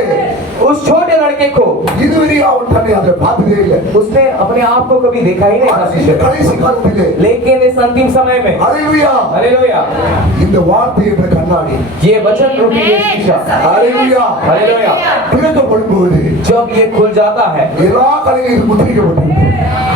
उस छोटे लड़के को இதுவரை அவன் தன்னை அதை பார்த்ததே இல்லை. उसने अपने आप को कभी देखा ही नहीं था ஆனா இந்த शिष्य। கடைசி காலத்திலே लेकिन इस अंतिम समय में அல்லேலூயா हालेलुया இந்த வார்த்தை என்ற கண்ணாடி ये वचन रूपी ये शीशा அல்லேலூயா हालेलुया திறக்கப்படும் போது जब ये खुल जाता है எல்லா கலையும் முத்திரிக்கப்பட்டிருக்கு.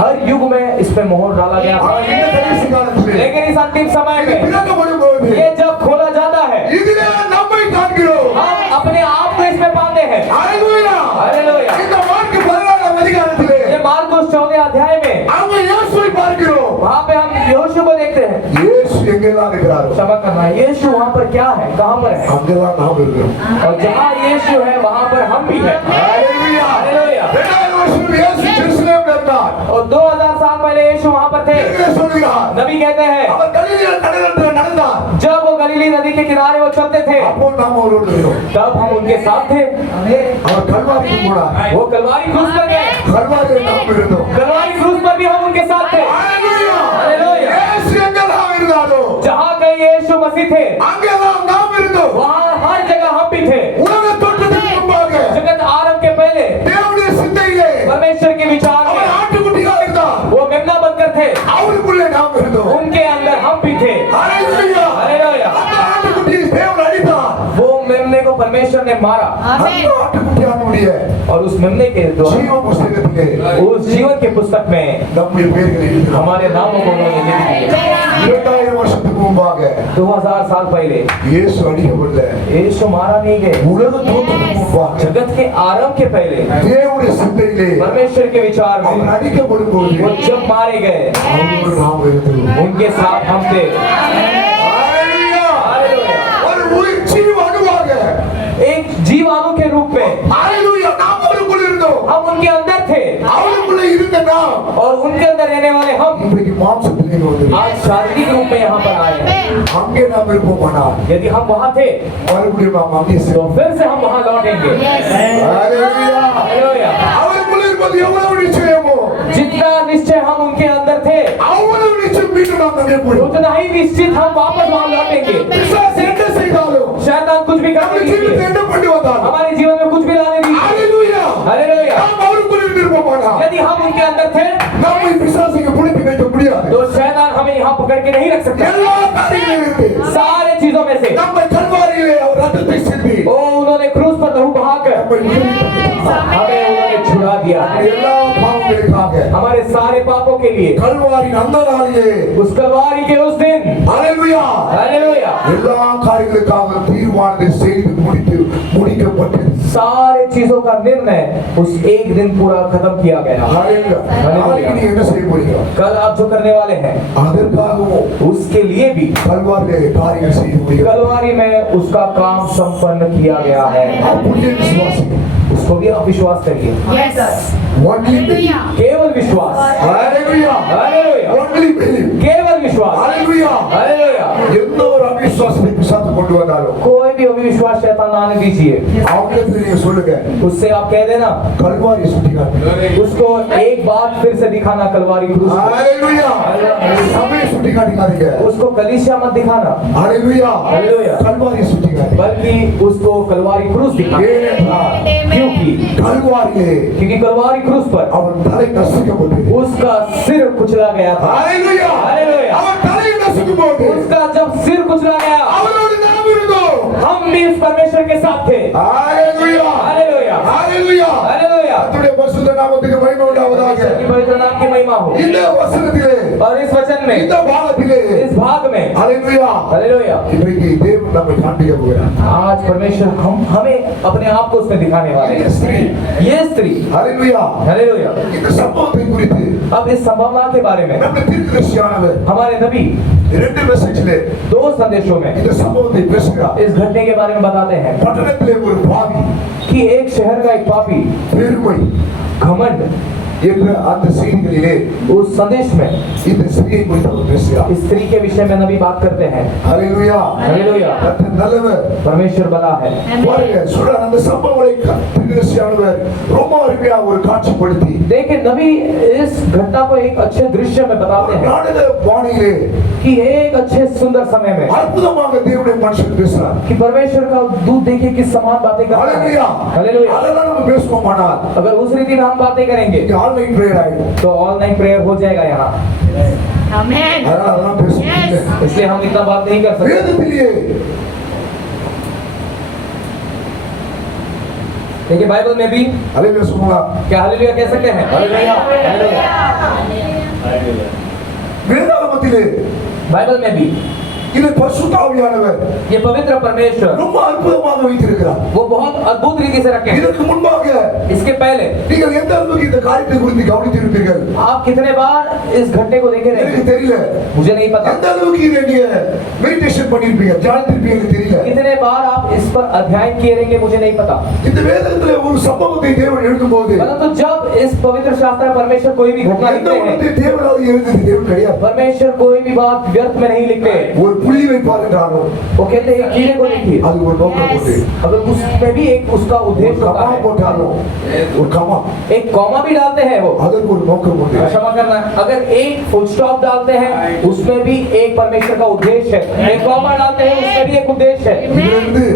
हर युग में इस पे मोहर डाला गया ஆனா था। இந்த கடைசி காலத்திலே लेकिन इस अंतिम समय இது में திறக்கப்படும் போது ये जब खोला जाता है இதிலே நம்மை காண்கிறோம். हम अपने आप को इसमें पाते हैं। அல்லேலூயா हालेलुया இந்த மார்க் 16ஆம் அதிகாரத்திலே ये मार्कुस 14 अध्याय में அவங்க இயேசுவை பார்க்கிறோம். वहाँ पे हम यहोशू को देखते हैं। இயேசு எங்கெல்லாம் இருக்கிறாரோ क्षमा करना यीशु वहाँ पर क्या है, कहाँ पर है? அங்கெல்லாம் நாம் இருக்கிறோம். और जहाँ यीशु है वहाँ पर हम भी हैं। அல்லேலூயா हालेलुया 2000 வருஷம் இயேசு ஜெருசலேமில் இருந்தார். और 2000 साल पहले यीशु वहाँ पर थे। இங்கே சொல்கிறார் नबी कहते हैं அவர் கலிலேயா கடலில் நடந்தார். जब वो गलीली नदी के किनारे वो चलते थे அப்போ நாம் அவரோடு இருக்கிறோம். तब हम उनके साथ थे। அவர் கல்வாரிக்கு போனார். वो कलवारी क्रूस पर गए, கல்வாரியில் நாம் இருந்தோம். कलवारी क्रूस पर भी हम उनके साथ थे। அல்லேலூயா हालेलुया இயேசு எங்கெல்லாம் இருந்தாரோ जहाँ कहीं यीशु मसीह थे அங்கெல்லாம் நாம் இருந்தோம். वहाँ हर जगह हम भी थे। உலக தோற்றத்துக்கு முன்பாக जगत आरंभ के पहले தேவனுடைய சிந்தையிலே परमेश्वर के विचार அவர் में ஆட்டுக்குட்டியாக இருந்தார். वो मेमना बनकर थे, அவருக்குள்ளே நாம் இருந்தோம். उनके अंदर हम भी थे। அல்லேலூயா हालेलुया அந்த ஆட்டுக்குட்டியை தேவன் அடித்தார். वो मेमने को परमेश्वर ने मारा அந்த ஆட்டுக்குட்டியானுடைய और उस मेमने के द्वारा ஜீவ புஸ்தகத்திலே उस जीवन के पुस्तक में நம்முடைய பெயர்கள் எழுதினார். हमारे नामों को उन्होंने लिख दिया। 2000 வருஷத்துக்கு முன்பாக 2000 साल पहले இயேசு அடிக்கப்படல. यीशु मारा नहीं गए। உலக தோற்றத்துக்கு முன்பாக जगत के आरंभ के पहले தேவனுடைய சிந்தையிலே परमेश्वर के विचार அவர் में அடிக்கப்படும் போது वो जब मारे गए அவரோடு நாம் இருந்தோம். उनके साथ हम थे। அல்லேலூயா हालेलुया ஒரு உயிர் ஜீவ அணுவாக एक जीवाणु के रूप में அல்லேலூயா நாம் அவருக்குள்ள இருந்தோம். हम उनके अंदर थे அவருக்குள்ள இருந்த நாம் और उनके अंदर रहने वाले हम இன்றைக்கு மாம்சத்திலே வந்தோம். आज शारीरिक रूप में यहाँ पर आए हैं। அங்கே நாம் இருப்போமானால் यदि हम वहाँ थे மறுபடியும் நாம் அங்கே तो செல்வோம். फिर से हम वहाँ लौटेंगे। அல்லேலூயா हालेलुया அவருக்குள்ள இருப்பது எவ்வளவு நிச்சயமோ जितना निश्चय हम उनके अंदर थे அவ்வளவு நிச்சயம் மீண்டும் நாம் அங்கே போய்விடும். उतना ही निश्चित हम वापस वहाँ लौटेंगे। பிசாசு என்ன செய்தாலும் शैतान कुछ भी நம்ம करने ஜீவிதத்தை दीजिए, என்ன பண்ணி வந்தாலும் हमारे जीवन में कुछ भी लाने दीजिए। அல்லேலூயா हालेलुया நாம் அவருக்குள்ள இருப்போமானால் यदि हम उनके अंदर थे நம்மை பிசாசுக்கு பிடித்து வைக்க முடியாது. तो शैतान हमें यहाँ पकड़ के नहीं रख सकता। எல்லா காரியங்களிலும் सारे चीजों में से நம்மை கல்வாரியிலே அவர் ரத்தத்தை சிந்தி ओ उन्होंने क्रूस पर लहू बहाकर நம்மை விடுவித்தார். हमें उन्होंने छुड़ा दिया எல்லா பாவங்களுக்காக हमारे सारे पापों के लिए। கல்வாரியின் அந்த நாளிலே उस कलवारी के उस दिन அல்லேலூயா हालेलुया எல்லா காரியங்களுக்காக தீர்மானத்தை செய்து முடிக்கப்பட்டது. सारे चीजों का निर्णय उस एक दिन पूरा खत्म किया गया। அல்லேலூயா நாளைக்கு நீ என்ன செய்ய போறீங்க? कल आप जो करने वाले हैं அதற்காகவும் उसके लिए भी கல்வாரியிலே காரியங்கள் செய்ய முடியும். कलवारी में उसका काम संपन्न किया गया है। அப்படியே விசுவாசி उसको भी आप विश्वास करिए, only believe. केवल विश्वास। Hallelujah. Hallelujah Only believe. केवल विश्वास। Hallelujah. हालेलुया எந்த ஒரு அவிசுவாசத்தை பிசாசு கொண்டு வந்தாலும் कोई भी अविश्वास शैतान आने दीजिए, அவங்களுக்கு நீங்க சொல்லுங்க उससे आप कह देना, கல்வாரி சுட்டிக்காட்டு. उसको एक बार फिर से दिखाना कलवारी क्रूस को। Hallelujah. சபையை சுட்டிக்காட்டிக்காதீங்க. उसको कलीसिया मत दिखाना Hallelujah. Hallelujah. கல்வாரி சுட்டிக்காட்டு. बल्कि उसको कलवारी क्रूस दिखाना। ஏனென்றால் क्योंकि கல்வாரியிலே क्योंकि कलवारी क्रूस पर அவன் தலை நசுக்கப்பட்டது. उसका सिर कुचला गया था। Hallelujah. Hallelujah. அவன் தலை நசுக்கும்போது उसका जब सिर कुचला गया அவரோடு நாம் இருந்தோம். हम भी उस परमेश्वर के साथ थे। Hallelujah. Hallelujah Hallelujah. हालेलुया கர்த்தருடைய பரிசுத்த நாமத்துக்கு மகிமை உண்டாவதாக. की पवित्र नाम की महिमा हो। இந்த வசனத்திலே और इस वचन में, இந்த பாகத்திலே इस भाग में Hallelujah. हालेलुया இன்றைக்கு தேவன் நம்மை காண்பிக்க போகிறார். आज परमेश्वर हमें अपने आप को उसमें दिखाने वाले ये स्त्री। हैं। ये स्त्री Hallelujah. हालेलुया। இந்த சம்பவத்தை குறித்து अब इस संभावना के बारे में நம்ம தீர்க்கதரிசியானவர் हमारे नबी 2 மெசேஜ்ல 2 संदेशों में இந்த சம்பவத்தை பேசுகிறார். इस घटने के बारे में बताते हैं பட்டணத்திலே ஒரு பாவி कि एक शहर का एक पापी பெருமை घमंड என்ற அந்த செய்திகளிலே उस संदेश में இந்த ஸ்திரியை குறித்து அவர் பேசுகிறார். इस स्त्री के विषय में नबी बात करते हैं। ஹalleluya. हालेलुया। கர்த்தர் நல்லவர். परमेश्वर बड़ा है। பாருங்க சொல்ற அந்த சம்பவங்களை தீர்க்கதரிசியானவர் ரொம்ப அருமையா ஒரு காட்சிப்படுத்தி देखिए नबी इस घटना को एक अच्छे दृश्य में बताते हैं நாடக பாணியிலே कि एक अच्छे सुंदर समय में அற்புதமாக தேவனுடைய மனுஷன் பேசுறார். कि परमेश्वर का दूत देखिए किस समान बातें करता है। ஹalleluya. हालेलुया। அதெல்லாம் நம்ம பேசுவோமானால் अगर उस रीति में हम बातें करेंगे இங்க ஆன்லைன் பிரேயர் ஆயிடும். तो ऑनलाइन प्रेयर हो जाएगा यहाँ, அதெல்லாம் பேசுவோம். इसलिए हम इतना बात नहीं कर सकते। வேதத்திலேயே देखिए बाइबल में भी ஹalleluya சொல்லலாம். क्या हालेलुया कह सकते हैं? हालेलुया। हालेलुया। வேதாகமத்திலே बाइबल में भी இது பரிசுத்த ஆவியானவர் ये पवित्र परमेश्वर ரொம்ப அற்புதமாக வைத்திருக்கிறார். वो बहुत अद्भुत तरीके से रखे हैं। இதற்கு முன்பாக इसके पहले நீங்கள் எந்த அளவுக்கு இந்த காரியத்தை குறித்து கவனித்திருப்பீர்கள் आप कितने बार इस घटने को देखे எனக்கு रहे? தெரியல. मुझे नहीं पता எந்த அளவுக்கு இதை நீங்க மெடிடேஷன் பண்ணிருப்பீங்க தியானித்திருப்பீங்க தெரியல. कितने बार आप इस पर अध्ययन किए रहेंगे, मुझे नहीं पता। இந்த வேதத்திலே ஒரு சம்பவத்தை தேவன் எழுதும்போது परंतु जब इस पवित्र शास्त्र में परमेश्वर कोई भी घटना எந்த लिखते हैं, ஒன்றை தேவனாவது எழுதுறது தேவன் கிடையாது. परमेश्वर कोई भी बात व्यर्थ में नहीं लिखते। ஒரு புள்ளி வைப்பார் என்றாலும் वो कहते हैं कीड़े को लिखिए, அது ஒரு நோக்கம் உண்டு. अगर उसमें भी एक उसका ஒரு उद्देश्य होता கமா है। போட்டாலும் ஒரு கமா एक कॉमा भी डालते हैं वो, அதற்கு ஒரு நோக்கம் உண்டு. क्षमा करना, अगर एक फुल स्टॉप डालते हैं उसमें भी एक परमेश्वर का उद्देश्य है। एक कॉमा डालते हैं उसमें भी एक उद्देश्य है। இதிலிருந்து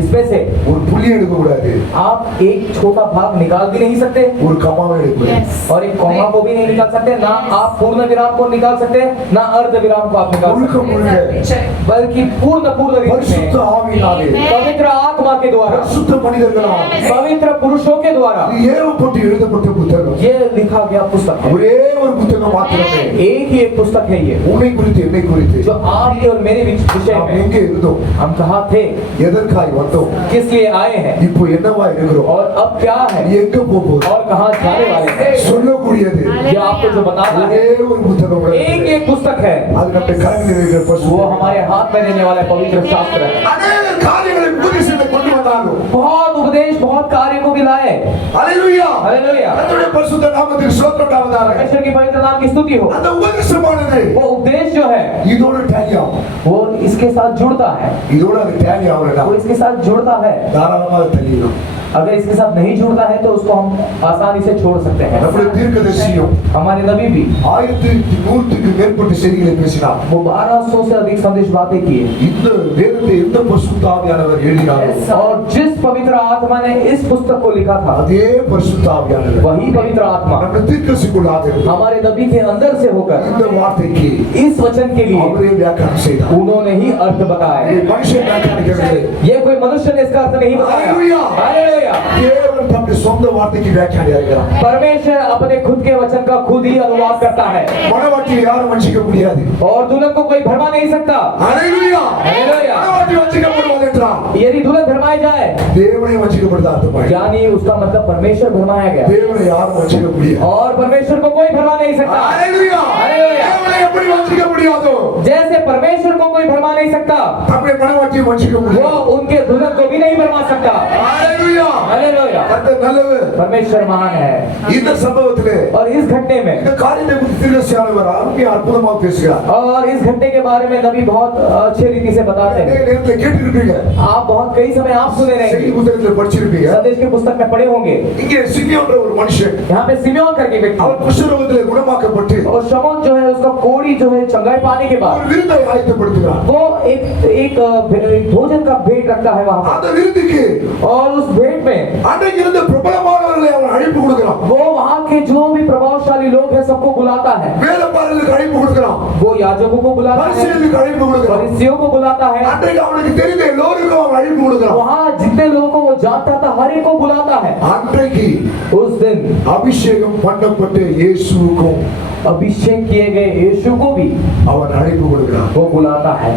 इसमें से ஒரு புள்ளி எடுக்க கூடாது. आप एक छोटा भाग निकाल भी नहीं सकते ஒரு கமாவை எடுக்க கூடாது. और एक कॉमा को भी नहीं निकाल सकते। ना आप पूर्ण विराम को निकाल सकते हैं, ना अर्ध विराम को आप निकाल முழுக்க सकते முழுக்க हैं, बल्कि पूर्ण रीति பரிசுத்த में ஆவியினாலே पवित्र आत्मा के द्वारा, பரிசுத்த மனிதர்களால் पवित्र पुरुषों के द्वारा இது ஏவப்பட்டு எழுதப்பட்ட புத்தகம். ये लिखा गया पुस्तक है। ஒரே ஒரு புத்தகம் மாத்திரமே. एक ही एक पुस्तक है ये, உன்னை குறித்து என்னை குறித்து जो आपके और मेरे विषय நாம் में எங்கே இருந்தோம் हम कहाँ थे, எதற்காய் வந்தோம் किस लिए आए हैं இப்போ என்னவா இருக்கிறோம் और अब क्या है எங்க போகுது और कहाँ जाने वाले हैं। சொல்லக்கூடியது ये आपको जो बताता ஒரே है ஒரு புத்தகம் एक एक पुस्तक है, அது நம்முடைய கரங்களில் இருக்கிற वो பரிசுத்த हमारे हाथ में रहने वाला पवित्र शास्त्र है। அநேக காரியங்களை உபதேசத்தை கொண்டு வந்தாலும் बहुत उपदेश बहुत कार्य को भी लाए। ஹalleluya हालेलुया। கர்த்தருடைய பரிசுத்த நாமத்துக்கு ஸ்தோத்திரம் உண்டாவதாக. परमेश्वर की पवित्र नाम की स्तुति हो। அந்த உபதேசமானது वो उपदेश जो है இதோட டேலி ஆகும். वो इसके साथ जुड़ता है, இதோட அது டேலி ஆகலடா वो इसके साथ जुड़ता है। தாராளமாக தள்ளிடலாம். अगर इसके साथ नहीं जुड़ता है तो उसको हम आसानी से छोड़ सकते हैं। நம்முடைய தீர்க்கதரிசியும் हमारे नबी भी 1100க்கு மேற்பட்ட செய்திகளை பேசினார். वो 1200 से अधिक संदेश बातें किए இந்த வேதத்தை எந்த பரிசுத்த ஆவியானவர் எழுதினாரோ और जिस पवित्र आत्मा ने इस पुस्तक को लिखा था அதே பரிசுத்த ஆவியானவர் वही पवित्र आत्मा நம்முடைய தீர்க்கதரிசிக்குள்ளாக இருந்து हमारे नबी के अंदर से होकर இந்த வார்த்தைக்கு इस वचन के लिए அவரே வியாக்கியானம் செய்தார். उन्होंने ही अर्थ बताया। இது மனுஷன் வியாக்கியானிக்கவில்லை. ये कोई मनुष्य ने इसका अर्थ नहीं बताया। हालेलुया। हालेलुया। தேவன் தம்முடைய சொந்த வார்த்தைக்கு வியாக்கியானிக்கிறார். परमेश्वर अपने खुद के वचन का खुद ही अनुवाद करता है மனவாட்டியை யாரும் வஞ்சிக்க முடியாது. और दुल्हन को कोई भरमा नहीं सकता। ஹalleluya. हालेलुया। மனவாட்டி வஞ்சிக்கப்படுவாள் என்றால் यदि दुल्हन भरमाई जाए தேவனை வஞ்சிக்கப்படுதா அர்த்தமாய். यानी उसका मतलब परमेश्वर भरमाया गया தேவனை யாரும் வஞ்சிக்க முடியாது. और परमेश्वर को कोई भरमा नहीं सकता। ஹalleluya. हालेलुया। தேவனை எப்படி வஞ்சிக்க முடியாதோ जैसे परमेश्वर को कोई भरमा नहीं सकता, தம்முடைய மனவாட்டியை வஞ்சிக்க वो முடியாது. उनके दुल्हन को भी नहीं भरमा सकता। ஹalleluya. हालेलुया। கர்த்தர் நல்லவர். परमेश्वर महान है। இந்த சம்பவத்திலே और इस घटने में இந்த காரியத்தை குறித்து தீர்க்கதரிசியானவர் அருமையா அற்புதமாக பேசுகிறார். और इस घटने के बारे में नबी बहुत अच्छे रीति से बताते हैं। நேரத்துல கேட்டிருப்பீங்க. आप बहुत कई समय आप सुने செய்தி रहेंगे, புத்தகத்துல படிச்சிருப்பீங்க. संदेश के पुस्तक में पढ़े होंगे। இங்கே சிமியோன்ற ஒரு மனுஷன் यहाँ पे सिमियोन करके व्यक्ति அவர் குஷ்டரோகத்திலே குணமாக்கப்பட்டு और शमौन जो है उसका कोड़ी जो है चंगाई पाने के बाद ஒரு விருந்தை ஆயத்தப்படுத்துகிறார். वो एक भोजन का भेंट रखता है वहाँ அந்த விருந்துக்கு पर। और उस भेंट में அன்றைக்கு இருந்த பிரபலமானவர்களை அவர் அழைப்பு கொடுக்கிறான். वो वहाँ के जो भी प्रभावशाली लोग हैं सबको बुलाता है। வேதபாரர்களுக்கு அழைப்பு கொடுக்கிறான். वो याजकों को बुलाता है, பரிசேயர்களுக்கு அழைப்பு கொடுக்கிறான். फरीसियों को बुलाता है। அன்றைக்கு அவனுக்கு தெரிந்த எல்லோருக்கும் அவன் அழைப்பு கொடுக்கிறான். वहाँ जितने लोगों को वो जानता था हर एक को बुलाता है। அன்றைக்கு उस दिन அபிஷேகம் பண்ணப்பட்ட இயேசுவுக்கும் अभिषेक किए गए यीशु को भी அவன் அழைப்பு கொடுக்கிறான். वो बुलाता है।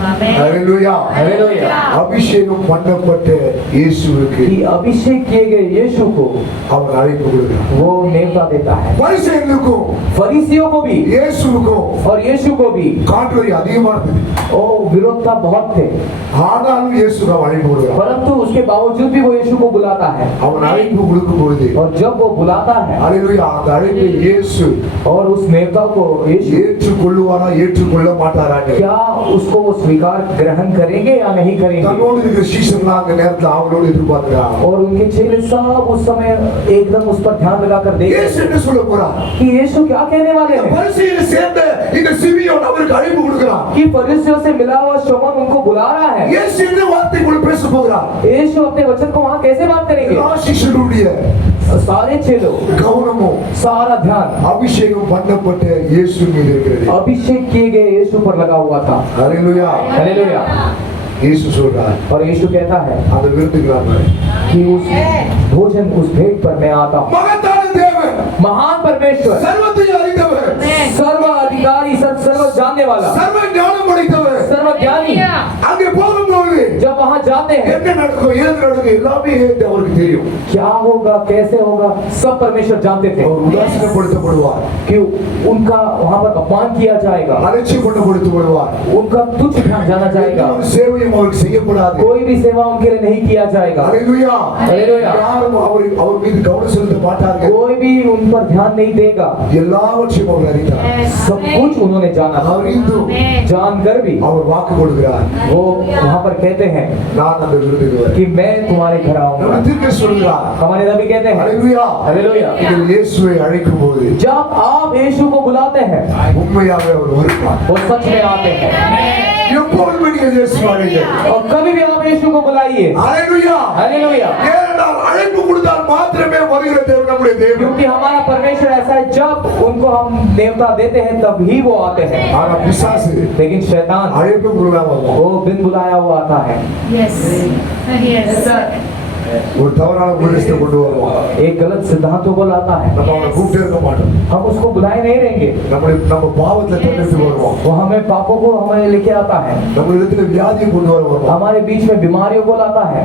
ஹalleluya हालेलुया அபிஷேகம் பண்ணப்பட்ட இயேசுவுக்கு कि अभिषेक किए गए यीशु को அவர் அழைப்பு கொடுக்கிறார் वो नेवता देता है பரிசேயர்களுக்கும் फरीसियों को भी இயேசுவுக்கும் और यीशु को भी கான்ட்ரரி அதிகமா இருந்தது ओ विरोधता बहुत थे ஆனாலும் இயேசுவை அழைப்பு கொடுக்கிறார் परंतु उसके बावजूद भी वो यीशु को बुलाता है அவன் அழைப்பு கொடுக்கும் பொழுது और जब वो बुलाता है ஹalleluya அந்த அழைப்பை இயேசு और उस नेवता को यीशु ஏற்றுக்கொள்ளுவாரா ஏற்றுக்கொள்ள மாட்டாரான்னு क्या उसको वो स्वीकार ग्रहण करेंगे या नहीं करेंगे தன்னோடு இருக்கிற சீஷர்கள்லாம் அந்த நேரத்துல அவனோடு எதிர்பார்க்கிறான் और उनके चेले सब उस समय एकदम उस पर ध्यान लगाकर देख இயேசு என்ன சொல்ல போறார் कि यीशु क्या कहने वाले हैं பரிசேயரை சேர்ந்த இந்த சிமியோன் அவருக்கு அழைப்பு கொடுக்கிறான் कि फरीसियों से मिला हुआ शमौन उनको बुला रहा है இயேசு இந்த வார்த்தை கூட பேச போகிறார் यीशु अपने वचन को वहां कैसे बात करेंगे எல்லா சீஷர்களுடைய सारे चेलों கவனமும் सारा ध्यान அபிஷேகம் பண்ணப்பட்ட இயேசு மீது இருக்கிறது अभिषेक किए गए यीशु पर लगा हुआ था ஹalleluya हालेलुया இயேசு சொல்றார் और यीशु कहता है அந்த விருந்துக்கு कि उस भोजन उस भेंट पर मैं आता हूं மகத்தான தேவன் महान परमेश्वर சர்வத்தையும் அறிந்தவர் सर्व अधिकारी सर्व जानने वाला சர்வ ஞானம் படைத்தவர் सर्व ज्ञानी அங்கே போகும்போது जब वहां जाते हैं என்ன நடக்கும் ஏது நடக்கும் எல்லாமே அவருக்கு தெரியும் क्या होगा कैसे होगा सब परमेश्वर जानते थे அவர் உதாசீனப்படுத்தப்படுவார் कि उनका वहां पर अपमान किया जाएगा அலட்சியப்படுத்தப்படுவார் उनका तुच्छ ध्यान जाना जाएगा ஒரு சேவையும் அவருக்கு செய்யப்படாது कोई भी सेवा उनके लिए नहीं किया जाएगा ஹalleluya ஹalleluya யாரும் அவர் மீது கவனம் செலுத்த மாட்டார்கள் कोई भी उन पर ध्यान नहीं देगा எல்லாவற்றையும் அவர் அறிந்தார் सब कुछ उन्होंने जाना था அறிந்து जानकर भी அவர் வாக்கு கொடுக்கிறார் वो वहां पर कहते हैं நான் அந்த விருந்துக்கு வரேன் कि मैं तुम्हारे घर आऊंगा நம்ம திருப்பி சொல்கிறார் हमारे नबी कहते हैं ஹalleluya हालेलुया நீங்கள் இயேசுவை அழைக்கும் போது जब आप यीशु को बुलाते हैं உண்மையாகவே அவர் வருவார் वो सच में आते हैं எப்பொழுதுமே நீங்கள் இயேசுவை அழைங்க और कभी भी आप यीशु को बुलाइए ஹalleluya हालेलुया ஏனென்றால் அழைப்பு கொடுத்தால் மாத்திரமே வருகிற தேவன் நம்முடைய தேவன் क्योंकि हमारा परमेश्वर ऐसा है जब उनको हम देवता देते हैं तभी वो आते हैं ஆனா பிசாசு लेकिन शैतान அழைப்பு கொடுக்காம வருவான். वो बिन बुलाया हुआ आता है Yes. Yes. ஒரு தவறான உபதேசத்தை கொண்டு வருவான் एक गलत सिद्धांतों को लाता है நம்ம அவனை கூப்பிட்டே இருக்க மாட்டோம் हम उसको बुलाए नहीं रहेंगे நம்ம பாவத்தை தடுத்து வருவோம் वो हमें पापों को हमें लेके आता है நம்ம இடத்துல வியாதியை கொண்டு வர வருவோம் हमारे बीच में बीमारियों को लाता है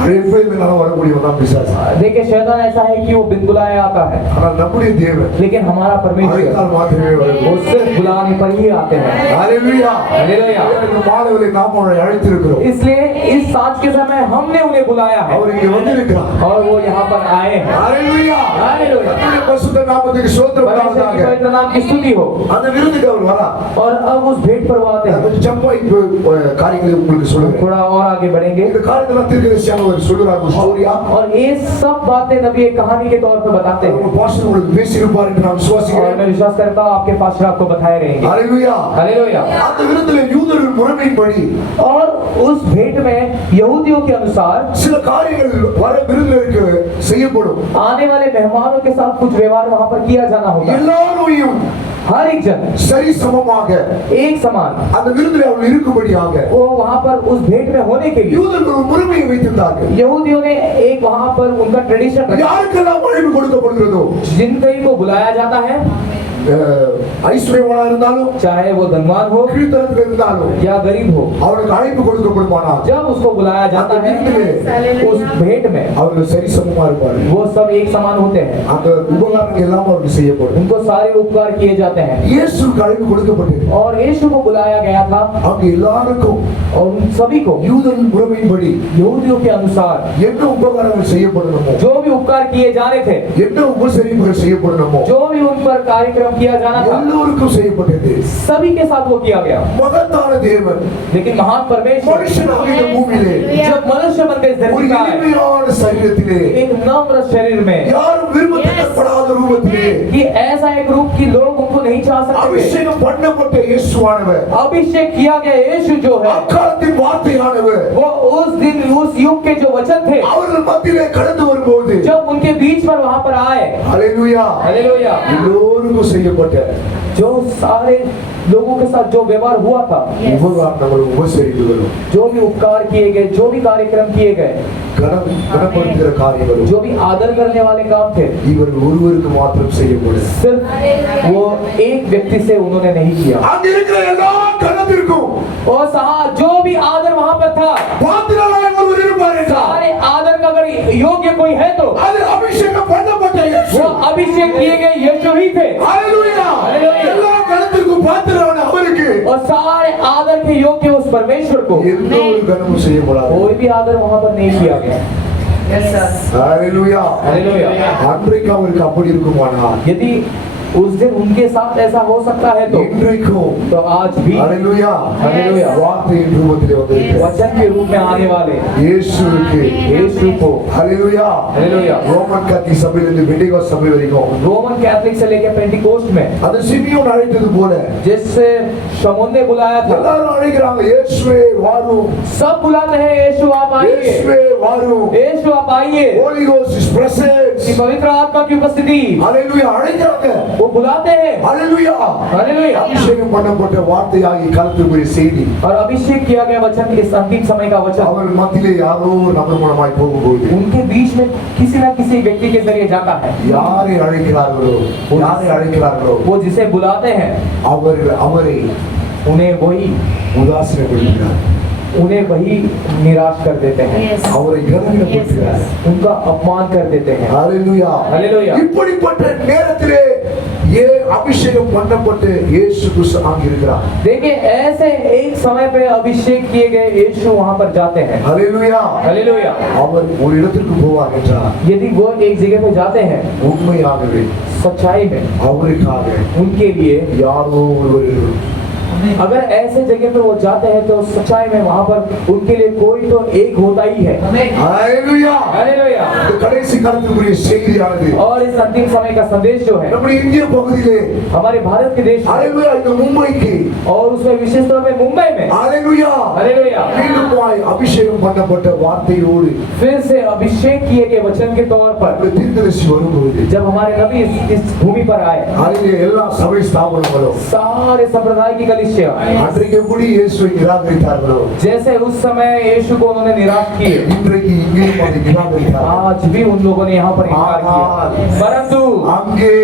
அழைப்பே இல்லைனாலும் வரக்கூடியவன் தான் பிசாசு देखिए शैतान ऐसा है कि वो बिन बुलाया आता है ஆனால் நம்முடைய தேவன் लेकिन हमारा परमेश्वर அழைத்தால் மாத்திரமே वो வருவோம் सिर्फ बुलाने पर ही आते हैं ஹalleluya हालेलुया இந்த மாணவர்களை நாம் அவரை அழைத்திருக்கிறோம் इसलिए इस सांझ के समय हमने उन्हें बुलाया है அவர் இங்கே வந்திருக்கிறார் और वो यहाँ पर आए हैं ஹalleluya हालेलुया கர்த்தருடைய பரிசுத்த நாமத்துக்கு ஸ்தோத்திரம் परमेश्वर की உண்டாவதாக पवित्र नाम की स्तुति हो அந்த விருந்துக்கு அவர் வரா और अब उस भेंट पर वो आते हैं கொஞ்சம் ஜம்பா இப்போ காரியங்களை உங்களுக்கு சொல்லுங்க थोड़ा और आगे बढ़ेंगे இந்த காரியத்தை தீர்க்கதரிசியாக அவர் சொல்லுறாரு ஸ்டோரியா और ये सब बातें नबी एक कहानी के तौर पर बताते हैं ஒரு பாஸ்டர் உங்களுக்கு பேசியிருப்பார் என்று நான் और விசுவாசிக்கிறேன் मैं विश्वास करता हूँ आपके पास आपको बताए रहेंगे ஹalleluya हालेलुया அந்த விருந்திலே யூதர்கள் முறைமைப்படி और उस भेंट में यहूदियों के अनुसार சில காரியங்கள் வர விருந்தினருக்கு செய்யப்படும் आने वाले मेहमानों के साथ कुछ व्यवहार वहां पर किया जाना होगा எல்லாரையும் हर एक जन சரி சமமாக एक समान அந்த விருந்திலே அவர்கள் இருக்கும்படியாக वो वहां पर उस भेंट में होने के लिए யூதர்கள் ஒரு முறைமையை வைத்திருந்தார்கள் यहूदियों ने एक वहां पर उनका ट्रेडिशन रखा யாருக்கெல்லாம் அழைப்பு கொடுக்கப்படுகிறதோ जिन कई को बुलाया जाता है ஐஸ்வர்யவானா இருந்தாலும் चाहे वो धनवान हो கீழ்த்தரத்தில் இருந்தாலும் या गरीब हो அவருக்கு அழைப்பு கொடுக்கப்படுமானால் जब उसको बुलाया जाता है उस भेंट में அவர்கள் சரி சமமா இருப்பார்கள் वो सब एक समान होते हैं அந்த உபகாரங்கள் எல்லாம் அவருக்கு செய்யப்படும் उनको सारे उपकार किए जाते हैं இயேசுக்கு அழைப்பு கொடுக்கப்பட்டது और यीशु को बुलाया गया था அங்க எல்லாருக்கும் और उन सभी को யூதர்கள் முறைமையின்படி यहूदियों के अनुसार என்ன உபகாரங்கள் செய்யப்படணுமோ जो भी उपकार किए जाने थे என்ன உபசரிப்புகள் செய்யப்படணுமோ जो भी उन पर कार्यक्रम किया जाना था எல்லோருக்கும் செய்யப்பட்டது सभी के साथ वो किया गया மகத்தான தேவன் लेकिन महान परमेश्वर மனுஷனாக இந்த பூமியிலே जब मनुष्य बनकर इस ஒரு धरती का है எளிமையான சரீரத்திலே एक नम्र शरीर में யாரும் விரும்பத்தக்கப்படாத ரூபத்திலே कि ऐसा एक रूप की लोग उनको नहीं चाह सकते थे। அபிஷேகம் பண்ணப்பட்ட இயேசுவானவர் अभिषेक किया गया यीशु जो है அக்காலத்தின் வார்த்தையானவர் वो उस दिन उस युग के जो वचन थे அவர்கள் மத்தியிலே கடந்து வரும்போது जब उनके बीच पर वहां पर आए ஹalleluya हालेलुया எல்லோருக்கும் செய்யப்பட்ட जो सारे लोगों के साथ जो व्यवहार हुआ था உபகாரம் நம்மளுக்கு உபசரிப்புகளும் जो भी उपकार किए गए जो भी कार्यक्रम किए गए கனப்படுத்துகிற காரியங்களும் जो भी आदर करने वाले काम थे இவர்கள் ஒருவருக்கு மாத்திரம் செய்யப்படும் सिर्फ वो एक व्यक्ति से उन्होंने नहीं किया அங்க இருக்கிற எல்லா கணத்திற்கும் और जो भी आदर वहां पर था, பாத்திரராய் ஒருவர் இருப்பார் என்றால் सारे आदर का अगर योग्य कोई है तो அது அபிஷேகம் பண்ணப்பட்ட இயேசு. वो अभिषेक किए गए यीशु ही थे। ஹalleluya. ஹalleluya. எல்லா கணத்திற்கும் பாத்திரரான அவருக்கு और सारे आदर के योग्य उस परमेश्वर को எந்த ஒரு கனமும் செய்யப்படாது. कोई भी आदर वहां पर नहीं किया गया। Yes, sir. ஹalleluya. हालेलुया। அன்றைக்கு அவருக்கு அப்படி இருக்குமானால் यदि उस दिन उनके साथ ऐसा हो सकता है तो இன்றைக்கும் आज भी ஹalleluya. हालेलुया। வார்த்தையின் ரூபத்திலே வந்திருக்கிறார். वचन के रूप में आने वाले இயேசுவுக்கு यीशु को ஹalleluya. हालेलुया। ரோமன் கத்தோலிக்க சபையிலிருந்து பெண்டிகோஸ்ட் சபை வரைக்கும் रोमन कैथोलिक से लेकर पेंटिकोस्ट में அது சிமியோன் அழைத்தது போல जिससे शमून ने बुलाया था, எல்லாரும் அழைக்கிறாங்க, இயேசுவே வாரும், सब बुलाते हैं यीशु आप आइए, இயேசுவே வாரும். यीशु आप आइए, Holy Ghost is present. कि पवित्र आत्मा की उपस्थिति ஹalleluya. அழைக்கிறாங்க. वो बुलाते हैं। ஹalleluya. हालेलुया। அபிஷேகம் பண்ணப்பட்ட வார்த்தையாகி கலத்துக்குரிய செய்தி और अभिषेक किया गया वचन इस अंतिम समय का वचन அவர் மத்தியிலே யாரோ ஒரு நபர் மூலமாய் போகும்போது उनके बीच में किसी न किसी व्यक्ति के जरिए जाता है। யாரை அழைக்கிறார்களோ वो जिसे बुलाते हैं அவரை उन्हें वही உதாசீனப்படுத்துகிறார், उन्हें वही निराश कर देते हैं, Yes. அவரை கனவீனப்படுத்துகிறார். उनका अपमान कर देते हैं। ஹalleluya. ஹalleluya. இப்படிப்பட்ட நேரத்திலே அபிஷேகம் பண்ணப்பட்ட இயேசு கிறிஸ்து அங்கே இருக்கிறார். देखिए ऐसे एक समय पे अभिषेक किए गए यीशु वहां पर जाते हैं। ஹalleluya. हालेलुया। அவர் ஒரு இடத்திற்கு போவார் என்றால் यदि वो एक जगह पे जाते हैं உண்மையாகவே सच्चाई में அவருக்காக उनके लिए, யாரோ ஒருவர் अगर ऐसे जगह पे वो जाते हैं तो सच्चाई में वहां पर उनके लिए कोई तो एक होता ही है। ஹalleluya. हालेलुया। இந்த கடைசி காலத்துக்குரிய செய்தியானது और इस अंतिम समय का संदेश जो है நம்முடைய இந்திய பகுதியிலே हमारे भारत के देश में ஹalleluya இந்த மும்பைக்கு और उसमें विशेष तौर पे मुंबई में ஹalleluya हालेलुया மீண்டுமாய் அபிஷேகம் பண்ணப்பட்ட வார்த்தையோடு फिर से अभिषेक किए गए वचन के तौर पर ஒரு தீர்க்கதரிசி வரும்போது जब हमारे नबी इस भूमि पर आए, ஹalleluya எல்லா சபை ஸ்தாபனங்களும் सारे संप्रदाय की कलीसिया அன்றைக்கு எப்படி இயேசுவை நிராகரித்தார்களோ जैसे उस समय यीशु को उन्होंने निराश किए, இன்றைக்கு இங்கேயும் அதை நிராகரித்தார்கள். आज भी उन लोगों ने यहाँ पर इनकार किया, परंतु அங்கே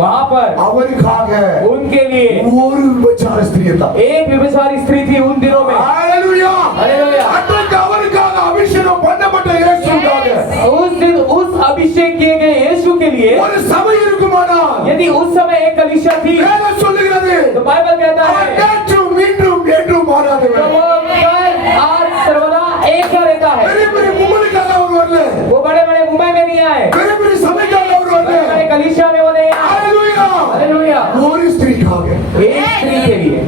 वहाँ पर அவருக்காக उनके लिए ஒரு விபச்சார ஸ்திரீ தான். एक व्यभिचारी स्त्री थी उन दिनों में। ஹalleluya. हालेलुया। அன்றைக்கு அவருக்காக அபிஷேகம் பண்ணப்பட்ட இயேசுக்காக उस दिन उस अभिषेक किए गए यीशु के लिए ஒரு சபை இருக்குமானால் यदि उस समय एक कलीसिया थी வேதம் சொல்லுகிறது तो बाइबल कहता அவர் है நேற்றும் மீண்டும் என்றும் तो மாறாதவர். वो कल आज सर्वदा एक सा रहता है। பெரிய பெரிய மும்பைக்காக அவர் வரல, वो बड़े बड़े मुंबई में नहीं आए, பெரிய பெரிய சபைக்காக அவர் बड़े வரல. बड़े कलीसिया में वो नहीं आए। ஹalleluya. हालेलुया। ஒரு ஸ்திரீக்காக, एक स्त्री के लिए,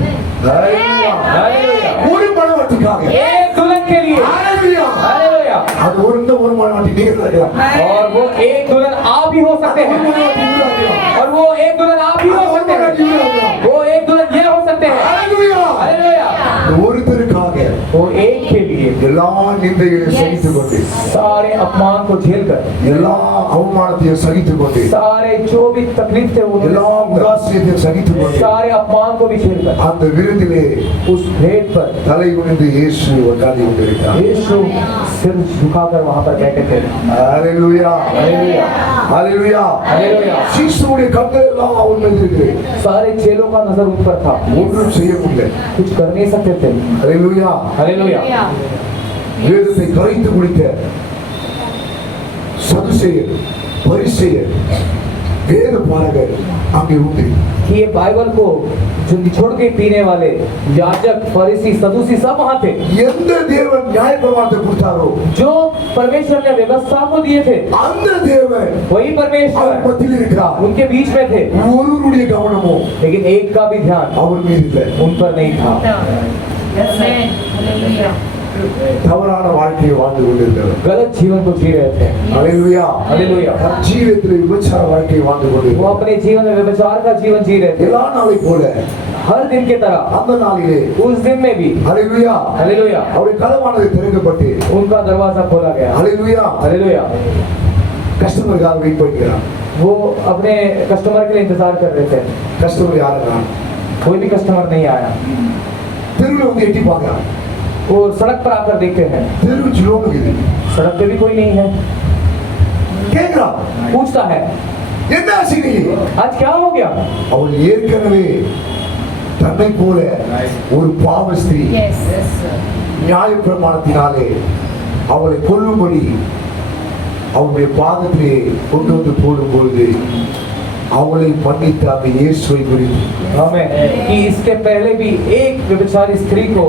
ஹalleluya. हालेलुया, ஒரு மணவாட்டிக்காக, एक दुल्हन के लिए, ஹalleluya. हालेलुया। அது ஒரு மணவாட்டி நீங்க இருக்கலாம், और वो एक दुल्हन आप भी हो सकते हैं, और वो एक दुल्हन आप भी हो सकते हैं, वो एक दुल्हन ये हो सकते हैं। ஹalleluya. हालेलुया। ஒருத்தருக்காக वो एक के लिए எல்லா நிந்தைகளையும் சகித்துக் கொண்டு, सारे अपमान को झेलकर, எல்லா அவமானத்தையும் சகித்துக் கொண்டு, सारे जो भी तकलीफ थे वो எல்லா உதாசீனத்தையும் சகித்துக் கொண்டு सारे अपमान को भी झेलकर அந்த விருந்திலே उस भेंट पर தலை குனிந்து இயேசு உட்கார்ந்து கொண்டிருக்கிறார். यीशु सिर झुकाकर वहां पर बैठे थे। ஹalleluya. हालेलुया। ஹalleluya. हालेलुया। சீசுடைய கண்கள் எல்லாம் அவர் மீது இருக்கு. सारे चेलों का नजर उन पर था, ஒன்றும் செய்ய முடியல. कुछ कर नहीं सकते थे। ஹalleluya. हालेलुया। வேதத்தை கரைத்து குடித்த சதுசேயர், பரிசேயர், வேத பாரகர் அங்கே உண்டு. कि ये बाइबल को जो निचोड़ के पीने वाले याजक, फरीसी, सदूसी सब वहां थे। எந்த தேவன் நியாயப்பிரமாணத்தை கொடுத்தாரோ जो परमेश्वर ने व्यवस्था को दिए थे அந்த தேவன் वही परमेश्वर அவர் மத்தியில் இருக்கிறார். उनके बीच में थे, ஒருவருடைய கவனமோ लेकिन एक का भी ध्यान அவர் மீது இல்லை. उन पर नहीं था। Amen. Hallelujah. தவறான வாழ்க்கையை வாழ்ந்து கொண்டிருந்தவர். गलत जीवन को जी रहे थे। ஹalleluya. हालेलुया। ஜீவியத்தில் விபச்சார வாழ்க்கையை வாழ்ந்து वो கொண்டிருந்தவர். अपने जीवन में व्यभिचार का जीवन जी रहे थे, எல்லா நாளை போல हर दिन की तरह அந்த நாளிலே उस दिन में भी। ஹalleluya. हालेलुया। அவருடைய கதவானது திறக்கப்பட்டு उनका दरवाजा खोला गया। ஹalleluya. हालेलुया। கஸ்டமருக்காக வெயிட் பண்ணிக்கிறான். वो अपने कस्टमर के लिए इंतजार कर रहे थे, கஸ்டமர் யாருன்னா कोई भी कस्टमर नहीं आया। தெருவில் வந்து எட்டி பார்க்கறான். वो सड़क पर आकर देखते हैं, தெரு ஜிலோன்னு இருக்குது. सड़क पे भी कोई नहीं है। கேட்கிறான், पूछता है என்ன ஆச்சு நீ? आज क्या हो गया? அவள் ஏற்கனவே தன்னை போல ஒரு பாவ ஸ்திரீ Yes. Yes, sir. நியாய பிரமாணத்தினாலே அவளை கொல்லும்படி அவருடைய பாதத்திலே கொண்டு வந்து போடும்பொழுது அவளை மன்னித்த அந்த இயேசுவை குறித்து हमें कि इसके पहले भी एक व्यभिचारी स्त्री को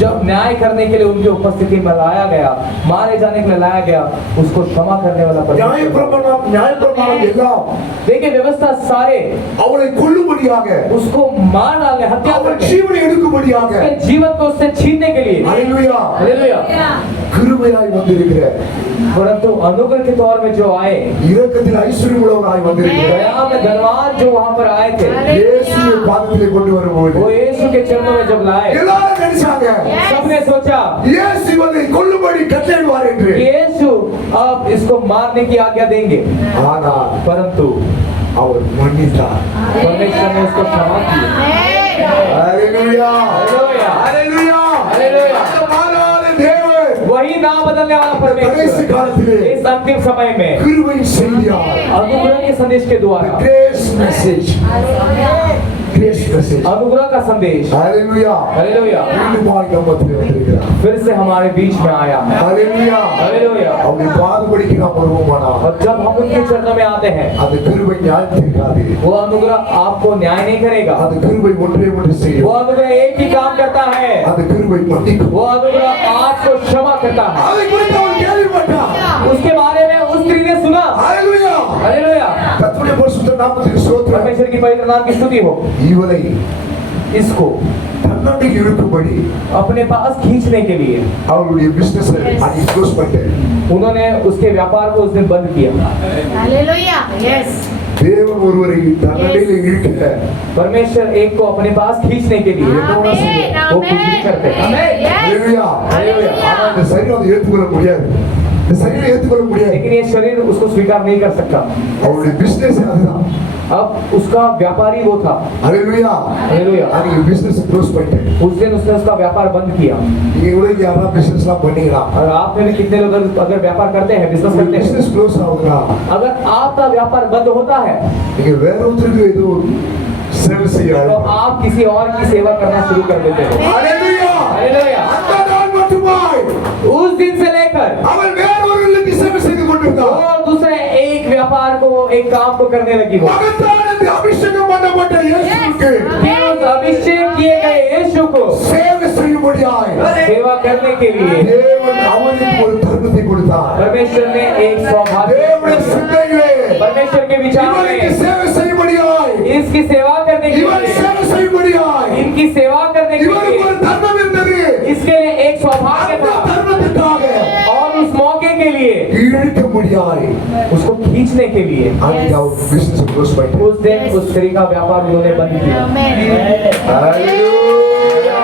जब न्याय करने के लिए उनकी उपस्थिति में लाया गया, मारे जाने के लिए लाया गया, उसको क्षमा करने वाला நியாய பிரமாணம் எல்லாம் देखिए व्यवस्था सारे அவளை கொல்லும்படியாக उसको मार डालने, हत्या அவள் करने, ஜீவனை எடுக்கும்படியாக उसके जीवन को उससे छीनने के लिए அல்லேலூயா हालेलुया கிருபையாய் வந்திருக்கிற परंतु अनुग्रह के तौर में जो आए, இரக்கத்தில் ஐஸ்வர்யம் உள்ளவராய் வந்திருக்கிற दया में धनवान जो वहां पर आए थे, இயேசுவை பாதத்திலே கொண்டு வரும்போது वो यीशु के चरणों में जब लाए, எல்லாரும் நினைச்சாங்க सबने सोचा இயேசு இவனை கொல்லும்படி கட்டளையிடுவார் என்று कि यीशु अब इसको मारने की आज्ञा देंगे, ஆனால் परंतु அவர் மன்னித்தார் परमेश्वर ने उसको क्षमा की। அல்லேலூயா हालेलुया அல்லேலூயா हालेलुया அந்த மாறாத தேவன் वही ना बदलने वाला கடைசி परमेश्वर காலத்திலே इस अंतिम समय में கிருபையின் செய்தியால் अनुग्रह के संदेश के द्वारा, கிரேஸ் மெசேஜ் கிரேஸ் மெசேஜ் अनुग्रह का संदेश, அல்லேலூயா हालेलुया மீண்டுமாய் நம்மத்தில் வந்திருக்கிறார் फिर से हमारे बीच में आया है। அல்லேலூயா हालेलुया அவருடைய பாதபடிக்கு நாம் வருவோமானால் और जब हम उनके चरणों में आते हैं, அந்த கிருபை நியாயத்திற்காது वो अनुग्रह आपको न्याय नहीं करेगा, அந்த கிருபை ஒன்றே ஒன்று वो செய்யும் अनुग्रह एक ही काम करता है, அந்த கிருபை மன்னிக்கும் वो अनुग्रह आपको क्षमा करता है। அதை குறித்து அவன் கேள்விப்பட்டான் उसके बारे में उस स्त्री ने सुना। அல்லேலூயா हालेलुया கர்த்தருடைய பரிசுத்த நாமத்துக்கு ஸ்தோத்திரம் परमेश्वर की पवित्र नाम की स्तुति हो। இவனை इसको தன்னோடு இருக்கும்படி अपने पास खींचने के लिए அவருடைய பிசினஸ் அடி க்ளோஸ் பண்ணிட்டார் उन्होंने उसके व्यापार को उस दिन बंद किया। Hallelujah. Yes. தேவன் ஒருவரை தன்னடையில இழுக்க परमेश्वर एक को अपने पास खींचने के लिए Amen. वो कुछ भी करते हैं। Amen. Yes. அல்லேலூயா हालेलुया ஆனா இந்த சரீரம் அதை ஏற்றுக்கொள்ள முடியாது இந்த சரீரம் ஏற்றுக்கொள்ள முடியாது लेकिन ये शरीर उसको स्वीकार नहीं कर सकता। அவருடைய பிசினஸ் அதுதான் अब उसका व्यापारी वो था। அல்லேலூயா हालेलुया அது பிசினஸ் க்ளோஸ் பண்ணிட்டார் उस दिन उसने उसका व्यापार बंद किया। நீங்க கூட யாரா பிசினஸ்லாம் பண்ணீங்களா और आप में भी कितने लोग अगर व्यापार करते हैं, बिजनेस करते हैं, பிசினஸ் க்ளோஸ் ஆகுதுனா अगर आपका व्यापार बंद होता है நீங்க வேற ஒருத்தருக்கு ஏதோ சேவை तो செய்யறாங்க आप किसी और की सेवा करना शुरू कर देते हो। அல்லேலூயா हालेलुया அந்த நாள் மட்டுமாய் उस दिन से लेकर அவன் வேற ஒருவருக்கு சேவை செய்து கொண்டிருந்தான் और दूसरे एक व्यापार को, एक काम को करने लगी वो। மகத்தான அபிஷேகம் பண்ணப்பட்ட இயேசுவுக்கு कि उस अभिषेक किए गए यीशु को சேவை செய்யும்படியாய் सेवा करने के लिए தேவன் அவனுக்கு ஒரு தருணத்தை கொடுத்தார் परमेश्वर ने एक सौभाग्य, தேவனுடைய சிந்தையிலே परमेश्वर के विचार இவனுக்கு में சேவை செய்யும்படியாய் इसकी सेवा करने के இவன் लिए, சேவை செய்யும்படியாய் इनकी सेवा करने के இவனுக்கு लिए ஒரு தருணம் இருந்தது इसके लिए एक सौभाग्य அந்த था தருணத்துக்காக और उस मौके के लिए இழுக்க முடியாய் उसको खींचने के लिए அந்த பிசினஸ் க்ளோஸ் பண்ணி उस दिन उस स्त्री का व्यापार उन्होंने बंद किया। Amen. ஹalleluya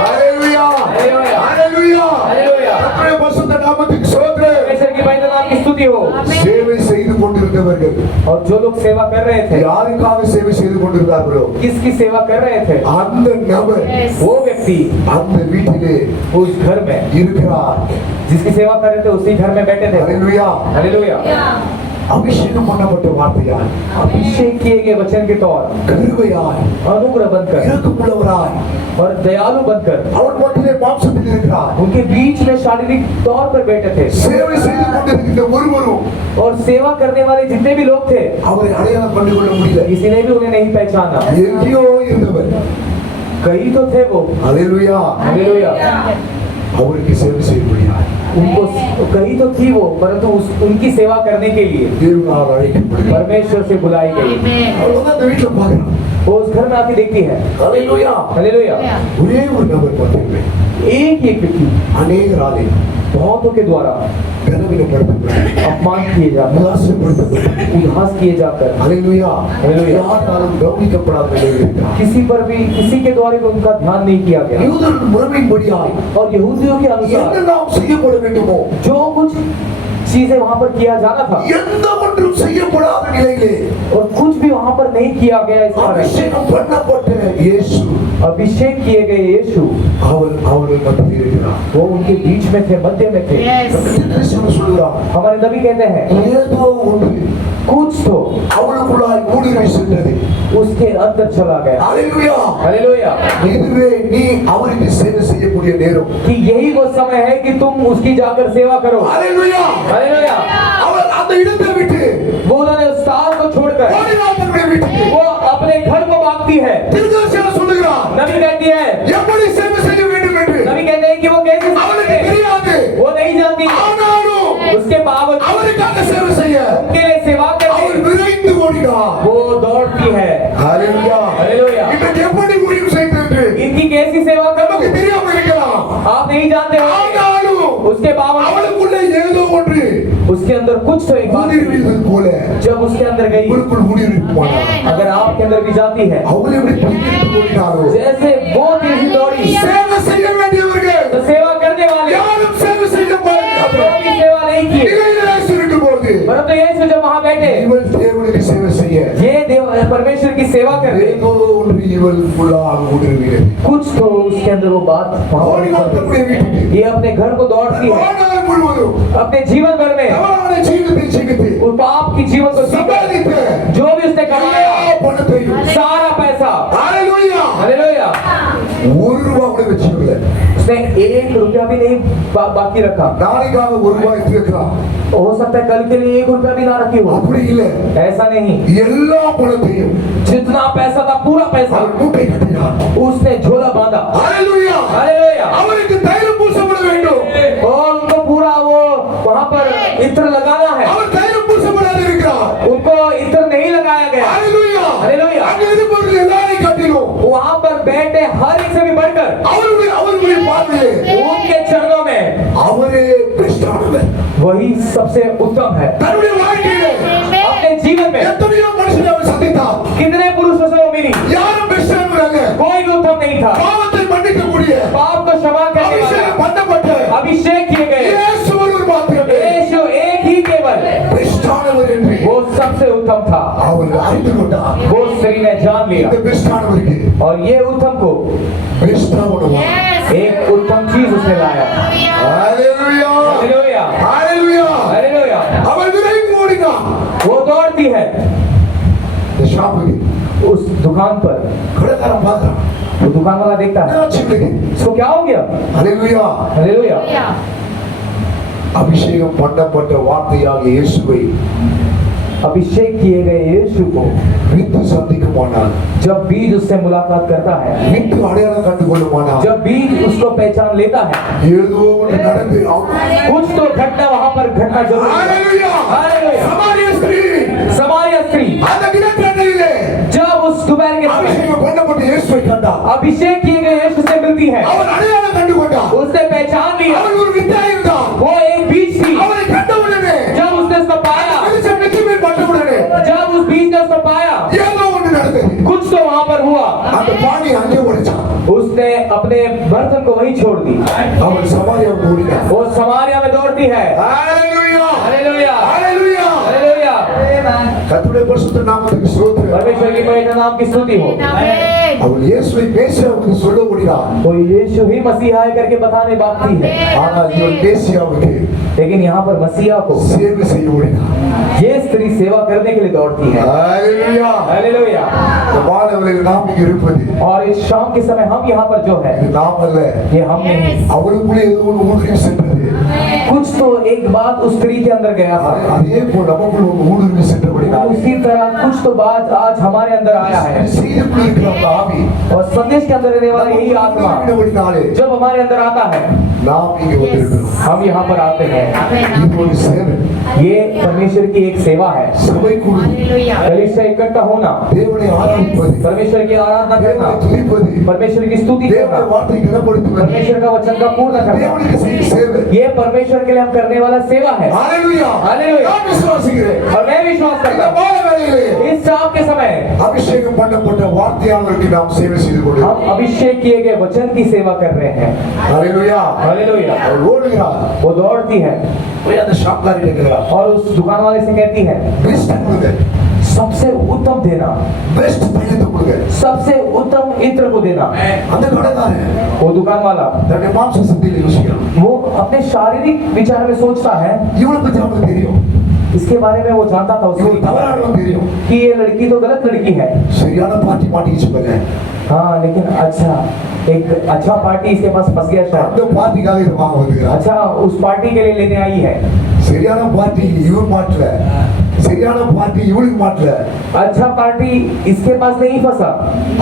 ஹalleluya हालेलुया ஹalleluya हालेलुया கர்த்தருடைய பரிசுத்த நாமத்துக்கு ஸ்தோத்திரம் परमेश्वर की पवित्र नाम की स्तुति हो। சேவை செய்து கொண்டிருந்தவர்கள் और जो लोग सेवा कर रहे थे, யாருக்காக சேவை செய்து கொண்டிருந்தார்களோ किसकी सेवा कर रहे थे, அந்த நபர் Yes. वो व्यक्ति அந்த வீட்டிலே उस घर में இருக்கிறார் जिसकी सेवा कर रहे थे उसी घर में बैठे थे। ஹalleluya हालेलुया அபிஷேகம் பண்ணப்பட்ட வார்த்தையாய் अभिषेक किए गए वचन के तौर, கிருபையாய் अनुग्रह बनकर இரக்கமுள்ளவராய் और दयालु बनकर அவர் மத்தியிலே மாம்சத்தில் இருக்கிறார் उनके बीच में शारीरिक तौर पर बैठे थे சேவை செய்து கொண்டிருக்கிற ஒருவரும் और सेवा करने वाले जितने भी लोग थे, அவரை அடையாளம் பண்ணி கொள்ள முடியல किसी ने भी उन्हें नहीं पहचाना। எங்கேயோ இருந்தவர் कई तो थे वो, ஹalleluya हालेलुया அவருக்கு சேவை செய்ய முடியாது उनको कई तो थी वो, परंतु उनकी सेवा करने के लिए தேவனால் அழைக்கப்படுகிறார் परमेश्वर से बुलाई गई। Amen. அவர் வந்து அந்த வீட்டுல பாக்குறான் वो उस घर में आके देखती है। ஹalleluya हालेलुया ஒரே ஒரு நபர் மட்டுமே एक ही व्यक्ति அநேகராலே बहुतों के द्वारा கனவினப்படுத்தப்பட்டு अपमान किए जाकर, உல்லாசப்படுத்தப்பட்டு उल्लास किए जाकर, ஹalleluya ஹalleluya. யாராலும் கவனிக்கப்படாத நிலையில் இருக்கிறார் किसी पर भी, किसी के द्वारा भी उनका ध्यान नहीं किया गया। யூதர் முறைமைப்படியாய் और यहूदियों के अनुसार என்னெல்லாம் செய்யப்பட வேண்டுமோ जो कुछ चीजें वहां पर किया जाना था, எந்த ஒன்றும் ஒன்றும் செய்யப்படாத நிலையிலே और कुछ भी वहां पर नहीं किया गया इस समय அபிஷேகம் பண்ணப்பட்ட இயேசு अभिषेक किए गए यीशु அவர்கள் மத்தியில் இருக்கிறார். वो उनके बीच में थे, मध्य में थे। Yes. தரிசனம் சொல்கிறார், हमारे नबी कहते हैं ஏதோ ஒன்று कुछ तो அவளுக்குள்ளாய் ஊடுருவி சென்றது. उसके अंदर चला गया। அல்லேலூயா. हालेलुया। இதுவே நீ அவருக்கு சேவை செய்யக்கூடிய நேரம். कि यही वो समय है कि तुम उसकी जाकर सेवा करो। அல்லேலூயா. हालेलुया। அவள் அந்த இடத்தை விட்டு वो उन्होंने उस स्थान को छोड़कर ஓடினாதவரை விட்டு वो अपने घर को भागती है। திருதர்சனம் சொல்லுகிறார், नबी कहती है, எப்படி சேவை செய்ய வேண்டும் என்று नबी कहते हैं कि वो कैसे அவளுக்கு सेवा करे। தெரியாது. वो नहीं जानती, ஆனாலும் उसके बावजूद அவருக்காக சேவை செய்ய उनके लिए सेवा அவள் करने விரைந்து ஓடினார். वो दौड़ती है। அல்லேலூயா. हालेलुया। இன்றைக்கு எப்படி ஊழியம் செய்வது என்று इनकी कैसी सेवा நமக்கு करो தெரியாம இருக்கலாம். आप नहीं जानते हो। ஆனாலும் उसके बावजूद அவளுக்குள்ள ஏதோ ஒன்று उसके अंदर कुछ तो एक बात ஊடுருவியது போல जब उसके अंदर गई, உங்களுக்குள் ஊடுருவி போனார். अगर आपके अंदर भी जाती है, அவள் எப்படி பிடித்து ஓடினாரோ जैसे वो तेजी दौड़ी, சேவை செய்ய வேண்டியவர்கள் तो सेवा करने वाले யாரும் சேவை செய்ய மாட்டார்கள். वो भी सेवा नहीं की। நிலையிலே இருக்கும் போது परंतु यीशु जब वहां बैठे, இவள் தேவனுக்கு சேவை செய்ய ये देव परमेश्वर की सेवा कर रहे, ஏதோ ஒன்று இவளுக்குள்ளாக ஊடுருவியது. कुछ तो उसके अंदर वो बात ஓடினார் தன்னுடைய வீட்டுக்கு. ये अपने घर को दौड़ती है, வாழ்நாள் முழுவதும் अपने जीवन भर में தவறான ஜீவிதத்தை ஜீவித்து उस पाप की जीवन को जीकर, சம்பாதித்த जो भी उसने कमाया எல்லா பணத்தையும் सारा पैसा, அல்லேலூயா हालेलुया, ஒரு ரூபா கூட வச்சிருக்கல. उसने एक रुपया भी नहीं बाकी रखा। நாளைக்காக ஒரு ரூபாய் எடுத்துக்கலாம். हो सकता है कल के लिए एक रुपया भी ना रखी हो, அப்படி இல்ல, ऐसा नहीं। எல்லா பணத்தையும் जितना पैसा था पूरा पैसा அவர் மூட்டை கட்டினார். उसने झोला बांधा। அல்லேலூயா. हालेलुया। அவருக்கு தைலம் பூசப்பட வேண்டும். और उनको पूरा वो वहां पर इत्र लगाना है, அவர் தைலம் பூசப்படாது இருக்கிறார். उनको इत्र नहीं लगाया गया। அல்லேலூயா. அல்லேலூயா. அங்க இருப்பவர்கள் எல்லாரையும் காட்டிலும் वहां पर बैठे हर एक से भी बढ़कर அவருடைய பார்வையிலே उनके चरणों में அவரே கிறிஸ்தானவர். वही सबसे उत्तम है। தன்னுடைய வாழ்க்கையிலே अपने जीवन में எத்தனையோ மனுஷனை அவர் சந்தித்தார். कितने पुरुषों से वो मिली, யாரும் கிறிஸ்தானவர் அல்ல. कोई भी उत्तम नहीं था। பாவத்தை மன்னிக்கக்கூடிய पाप को क्षमा करने वाला, அபிஷேகம் பண்ணப்பட்ட अभिषेक किए गए இயேசு ஒருவர் மாத்திரமே यीशु एक ही केवल கிறிஸ்தானவர் என்று वो सबसे उत्तम था। அவர் அறிந்து கொண்டார். वो स्त्री ने जान लिया இந்த கிறிஸ்தானவருக்கு और ये उत्तम को கிறிஸ்தாவனுமா. एक उत्तम चीज उसने लाया। அல்லேலூயா. हालेलुया, அல்லேலூயா. हालेलुया। அவர் விரைந்து ஓடினார். वो दौड़ती है இந்த ஷாப்புக்கு उस दुकान पर, கடைக்காரன் பார்க்கறான். वो दुकान वाला देखता है, என்னாச்சு இவனுக்கு? इसको क्या हो गया। அல்லேலூயா. हालेलुया। அபிஷேகம் பண்ணப்பட்ட வார்த்தையாக இயேசுவை अभिषेक किए गए यीशु को வித்து சந்திக்குமானால், जब बीज उससे मुलाकात करता है, வித்து அடையாளம் கண்டு கொள்ளுமானால், जब बीज उसको पहचान लेता है, ஏதோ ஒன்று நடந்து कुछ तो घटना वहां पर घटना जरूर है। அல்லேலூயா. हालेलुया। சமாரிய ஸ்திரீ समारिया स्त्री அந்த கிணற்றண்டையிலே जब उस दोपहर के समय அபிஷேகம் பண்ணப்பட்ட இயேசுவை கண்டார். अभिषेक किए गए यीशु से मिलती है, அவர் அடையாளம் கண்டு கொண்டார். उसने पहचान लिया அவர் ஒரு வித்தாய் இருந்தார். वो एक बीज थी। அவரை கண்டவுடனே जब उसने उसको पाया, வெளிச்சம் நெற்றிமேல் பட்டவுடனே जब उस बीज ने उसको पाया, ஏதோ ஒன்று நடந்தது. कुछ तो वहां पर हुआ। அந்த பானை அங்கே உடைச்சான். उसने अपने बर्तन को वहीं छोड़ दी। அவள் சமாரியாவுக்கு ஓடினார். वो समारिया में दौड़ती है। அல்லேலூயா. हालेलुया, அல்லேலூயா. हालेलुया। கர்த்தருடைய பரிசுத்த நாமத்துக்கு ஸ்தோத்திரம். परमेश्वर की पवित्र नाम की स्तुति हो। அவள் இயேசுவை பேச அவருக்கு சொல்ல ஓடினார். वो यीशु ही मसीहा है करके बताने बाकी है, ஆனால் இவள் மேசியாவுக்கு लेकिन यहाँ पर मसीहा को சேவை செய்ய ஓடினார். ये स्त्री सेवा करने के लिए दौड़ती है। அல்லேலூயா. हालेलुया। இந்த மாணவர்களில் நாம் இங்கு இருப்பது और इस शाम के समय हम यहाँ पर जो है, இது நாம் அல்ல. ये हम नहीं। அவளுக்குள்ளே ஏதோ ஒன்று ஊடுருவி சென்றது. कुछ तो एक बात उस स्त्री के अंदर गया था, அதே போல் நமக்குள்ள ஒரு ஊடுருவி சென்றபடினால் उसी तरह कुछ तो बात आज हमारे अंदर आया है। செய்திக்குள் இருக்கிற அந்த ஆவி और संदेश के अंदर रहने वाला यही आत्मा ஊடுருவினபடினாலே जब हमारे अंदर आता है, நாம் இங்கே வந்திருக்கிறோம். हम यहाँ पर आते हैं। இது ஒரு சேவை. ये परमेश्वर की एक सेवा है। சபை கூடுதல், कलीसिया इकट्ठा होना, தேவனை ஆராதிப்பது, परमेश्वर की आराधना करना, தேவனை துதிப்பது, परमेश्वर की स्तुति தேவனுடைய करना, வார்த்தை கனப்படுத்துவது, परमेश्वर का वचन का पूर्ण करना, தேவனுக்கு செய்யும் சேவை. ये परमेश्वर के लिए हम करने वाला सेवा है। ஹalleluya. हालेलुया। நான் விசுவாசிக்கிறேன். और मैं विश्वास இந்த करता हूँ, மாலை வேளையிலே इस शाम के समय அபிஷேகம் பண்ணப்பட்ட வார்த்தையாளருக்கு நாம் சேவை செய்து கொண்டிருக்கிறோம். हम अभिषेक किए गए वचन की सेवा कर रहे हैं। ஹalleluya. हालेलुया। அவர் ஓடுகிறார். वो दौड़ती है, போய் அந்த ஷாப்காரி கேட்கிறார். और उस दुकान वाले से कहती है பெஸ்ட் கொடுங்க, सबसे उत्तम देना, பெஸ்ட் தைலத்தை கொடுங்க. सबसे उत्तम इत्र को देना। அந்த கடைக்காரன் वो दुकान वाला தன்னுடைய மாம்ச சிந்தையில யோசிக்கிறான். वो अपने शारीरिक विचार में सोचता है, இவனை பத்தி அவனுக்கு தெரியும், इसके बारे में वो जानता था இவன் उसको தவறானவன் தெரியும். कि ये लड़की तो गलत लड़की है। சரியான பார்ட்டி மாட்டிக்கிச்சு பாருங்க. हाँ लेकिन अच्छा एक अच्छा पार्टी इसके पास फंस गया शायद। அந்த பார்ட்டிக்காக இது வாங்க வந்துக்கிறான். अच्छा उस पार्टी के लिए लेने आई है। சரியான பார்ட்டி இவன் மாட்டல, சரியான பார்ட்டி இவனுக்கு மாட்டல, अच्छा पार्टी इसके पास नहीं फंसा,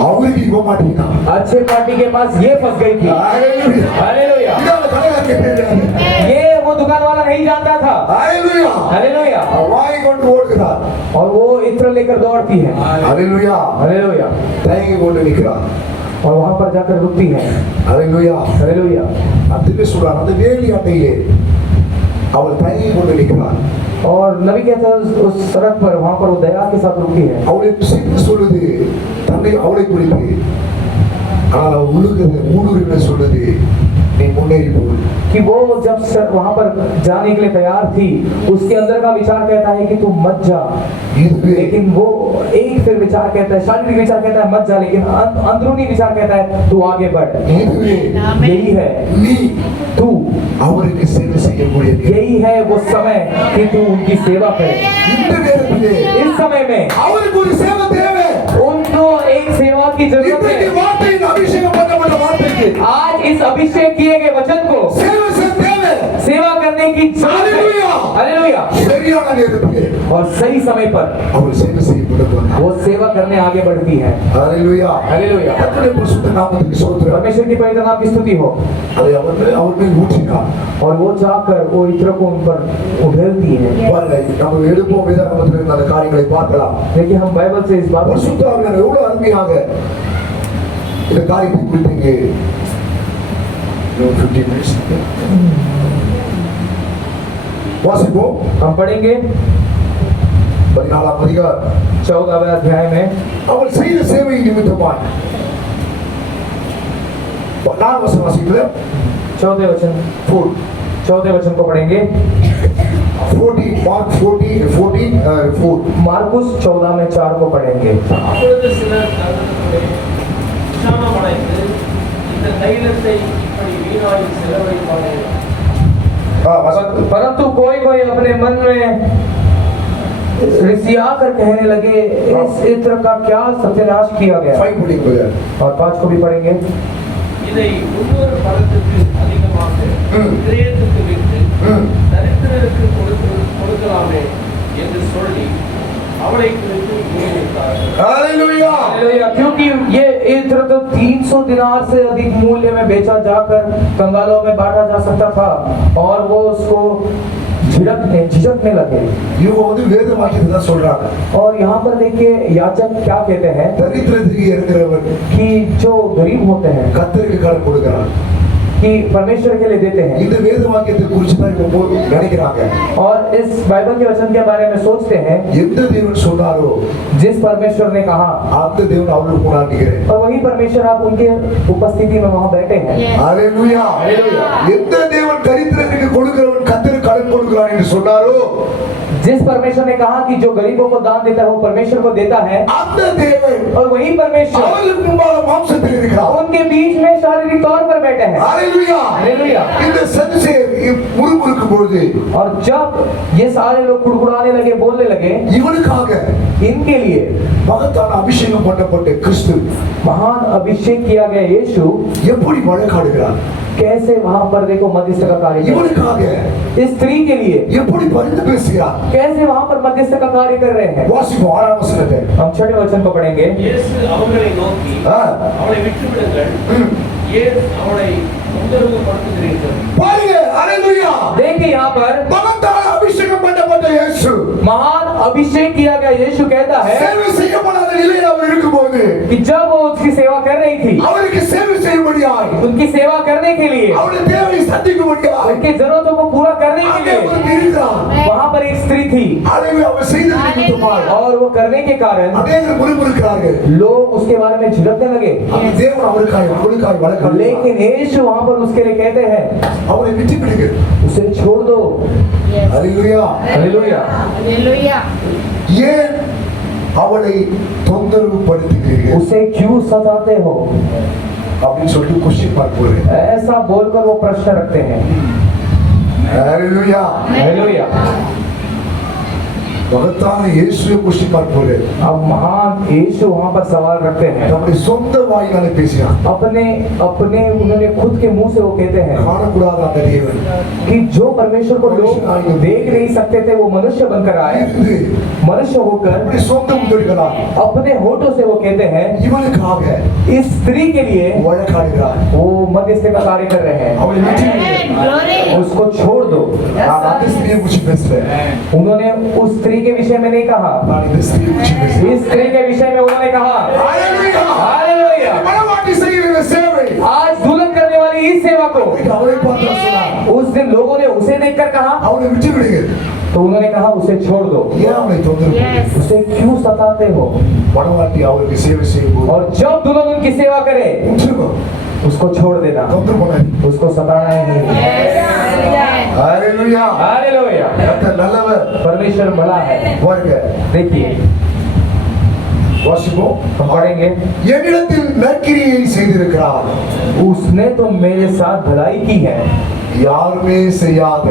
அவருக்கு இவன் மாட்டிக்கிட்டான். अच्छे पार्टी के पास ये फंस गई थी। ஹalleluya. हालेलुया। இது அந்த கடைக்காரனுக்கு தெரியாது. ये वो दुकान वाला नहीं जानता था। ஹalleluya. हालेलुया। வாங்கி கொண்டு ஓடுகிறார். और वो इत्र लेकर दौड़ती है। ஹalleluya. हालेलुया। தயங்கி கொண்டு நிற்கிறார். और वहां पर जाकर रुकती है। ஹalleluya. हालेलुया। அதுவே சொல்றார், அந்த வேலி அட்டையிலே அவள் தயங்கி கொண்டு நிற்கிறார். और नबी कहते हैं उस सड़क पर वहां पर वो दया के साथ रुकी है। அவளை சிந்து சொல்லுது தன்னை அவளை குறித்து, ஆனால் அவள் உள்ளுக்குது ஊடுருவின சொல்லுது நீ முன்னேறி போ. कि वो जब वहां पर जाने के लिए तैयार थी, उसके अंदर का विचार कहता है कि तू मत जा, இதுவே लेकिन वो एक फिर विचार कहता है, शारीरिक विचार कहता है मत जा, लेकिन अंदरूनी विचार कहता है तू आगे बढ़। இதுவே यही है நீ तू, அவருக்கு சேவை செய்யக்கூடியது. यही है वो समय कि तू उनकी सेवा करे। இந்த நேரத்திலே इस समय में அவருக்கு ஒரு சேவை தேவை. उनको एक सेवा की जरूरत இன்றைக்கு है। வார்த்தையின் அபிஷேகம் பண்ணப்பட்ட வார்த்தைக்கு आज इस अभिषेक किए गए वचन को சேவை செய்ய தேவை. सेवा करने की जरूरत हालेलुया। है। हालेलुया। சரியான நேரத்திலே और सही समय पर அவர் சேவை செய்யப்படுவார். वो सेवा करने आगे बढ़ती है। ஹalleluya. हालेलुया। கர்த்தருடைய பரிசுத்த நாமத்துக்கு ஸ்தோத்திரம். परमेश्वर की पवित्र नाम की स्तुति हो। அதை அவர் மேல் ஊற்றினார். और वो जाकर वो इत्र को उन पर उधेलती है। பாருங்க, நம்ம எடுப்போம் வேதாகமத்தில் இருந்த அந்த காரியங்களை பார்க்கலாம். लेकिन हम बाइबल से इस बात பரிசுத்த ஆவியானவர் எவ்வளவு அருமையாக இந்த காரியத்தை குறித்து இங்கே 15 minutes வாசிப்போம். हम पढ़ेंगे 14ஆம் அதிகாரம். 14वें अध्याय में அவள் செய்த சேவை நிமித்தமாய் 4 வசனம் வாசிக்கிறேன். 14 वचन 14 वचन को पढ़ेंगे। 14 Mark 14 मार्कुस 14 में 4 को पढ़ेंगे। அப்பொழுது சிலர் தங்களுக்குள்ளே உற்சாகமடைந்து, இந்த தைலத்தை இப்படி வீணாய் செலவழிப்பார்கள். परंतु कोई कोई अपने मन में रिसिया कर कहने लगे इस इत्र का क्या सत्यानाश किया गया। 5 படிக்கும்போது और 5 को भी पढ़ेंगे। இதை 300 பலத்துக்கு அதிகமாக கிரயத்துக்கு விற்று தரித்திரருக்கு கொடுக்கலாமே என்று சொல்லி அவளை குறித்து நியமித்தார்கள். ஹalleluya. हालेलुया। क्योंकि ये इत्र तो 300 दिनार से अधिक मूल्य में बेचा जाकर कंगालों में बांटा जा सकता था, और वो उसको झिझकने लगे। இவங்க வந்து வேத வாக்கியத்தை தான் சொல்றாங்க. और यहाँ पर देखिए याचक क्या कहते हैं தரித்திரத்துக்கு இருக்கிறவன் कि जो गरीब होते हैं கர்த்தருக்கு கடன் கொடுக்கிறான். कि परमेश्वर के लिए देते हैं। இந்த வேத வாக்கியத்தை குறித்து தான் இவங்க நினைக்கிறாங்க. और इस बाइबल के वचन के बारे में सोचते हैं எந்த தேவன் சொன்னாரோ जिस परमेश्वर ने कहा, அந்த தேவன் அவருக்கு முன்னாடிக்கிறேன். और वही परमेश्वर आप उनके उपस्थिति में वहां बैठे हैं। ஹalleluya. எந்த தேவன் தரித்திரத்துக்கு கொடுக்கிறவன் கர்த்தருக்கு கடன் கொடுக்கிறான் என்று சொன்னாரோ जिस परमेश्वर ने कहा कि जो गरीबों को दान देता है वो परमेश्वर को देता है, அந்த தேவன் और वही परमेश्वर அவருக்கு முன்பாக மாம்சத்தில் இருக்கிறார். उनके बीच में शारीरिक तौर पर बैठे हैं। ஹalleluya. हालेलुया। இந்த சதுசேயர் முறுமுறுக்கும் பொழுது और जब ये सारे लोग कुड़कुड़ाने लगे, बोलने लगे, இவனுக்காக इनके लिए மகத்தான அபிஷேகம் பண்ணப்பட்ட கிறிஸ்து महान अभिषेक किया गया यीशु எப்படி வழக்காடுகிறார், कैसे वहां पर देखो मध्यस्थ का कार्य कर, இவனுக்காக इस स्त्री के लिए எப்படி பரிந்து பேசுகிறார். कैसे वहां पर मध्यस्थ का कार्य कर रहे हैं। வாசிப்போம் 6ஆம் வசனத்தை. हम 6वें वचन को पढ़ेंगे। இயேசு அவர்களை நோக்கி, ஆ. அவளை விட்டுவிடுங்கள், ஏன் அவளை தொந்தரவு படுத்துகிறீர்கள்? பாருங்க, ஹalleluya. देखिए यहाँ पर மகத்தான அபிஷேகம் பண்ணப்பட்ட இயேசு महान अभिषेक किया गया यीशु कहता है சேவை செய்யப்படாத நிலையில் அவர் இருக்கும்போது कि जब वो उसकी सेवा कर रही थी, அவருக்கு சேவை செய்ய செய்யும்படியாய் उनकी सेवा करने के लिए, அவருடைய தேவையை சந்திக்கும்படியாய் उनकी जरूरतों को पूरा करने के அங்கே लिए ஒருத்தி இருக்கிறார். वहाँ पर एक स्त्री थी அதை அவர் செய்தது நிமித்தமாய் और वो करने के कारण அநேகர் முறுமுறுக்கிறார்கள். लोग उसके बारे में झिड़कने लगे, அந்த தேவன் அவருக்காய் வழக்காடுகிறார். लेकिन यीशु वहाँ पर उसके लिए कहते हैं அவரை விட்டு விடுங்க. उसे छोड़ दो। Yes. அல்லேலூயா. हालेलुया। Hallelujah. ஏன் அவளை தொந்தரவு படுத்துகிறீர்கள் उसे क्यों सताते हो, அப்படின்னு சொல்லிட்டு கொஸ்டின் மார்க் போடுறேன். ऐसा बोलकर वो प्रश्न रखते हैं। அல்லேலூயா. हालेलुया। மகத்தான இயேசுவை கொஸ்டின் மார்க் போடுறேன். अब महान यीशु वहाँ पर सवाल रखते हैं, நம்முடைய சொந்த வாயினாலே பேசினார். अपने अपने उन्होंने खुद के मुंह से वो कहते हैं காணக்கூடாத அந்த தேவன் कि जो परमेश्वर को लोग देख नहीं सकते थे वो मनुष्य बनकर आए, இருந்து मनुष्य होकर நம்முடைய சொந்த முதல்களா अपने होठों से वो कहते हैं இவனுக்காக इस स्त्री के लिए வழக்காடுகிறார். वो मध्यस्थी का कार्य कर रहे हैं। அவளை விட்டு விடுங்க. Amen. Glory. उसको छोड़ दो। நான் அந்த ஸ்திரியை குறிச்சு பேசுறேன். उन्होंने उस स्त्री के विषय में नहीं कहा, நான் இந்த ஸ்திரியை குறிச்சு பேசுறேன். इस स्त्री के विषय में उन्होंने कहा அல்லேலூயா. हालेलुया। மனவாட்டி செய்கிற சேவை आज दुल्हन करने वाली इस सेवा को அவளை பார்த்து சொன்னார். उस दिन लोगों ने उसे देखकर कहा, அவளை விட்டு விடுங்க. तो उन्होंने कहा उसे छोड़ दो। ஏன் அவளை தொந்தரவு Yes. उसे क्यों सताते हो? மனவாட்டி அவருக்கு சேவை செய்யும்போது और जब दुल्हन उनकी सेवा करे விட்டுருங்க. उसको छोड़ देना, தொந்தரவு பண்ணாதீங்க. उसको सताना ही नहीं। Yes. அல்லேலூயா. हालेलुया। கர்த்தர் நல்லவர். परमेश्वर भला है। பாருங்க. देखिए வாசிப்போம். हम पढ़ेंगे, என்னிடத்தில் நற்கிரியை செய்திருக்கிறார். उसने तो मेरे साथ भलाई की है யாருமே செய்யாத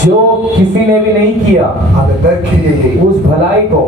जो किसी ने भी नहीं किया, அந்த நற்கிரியை उस भलाई को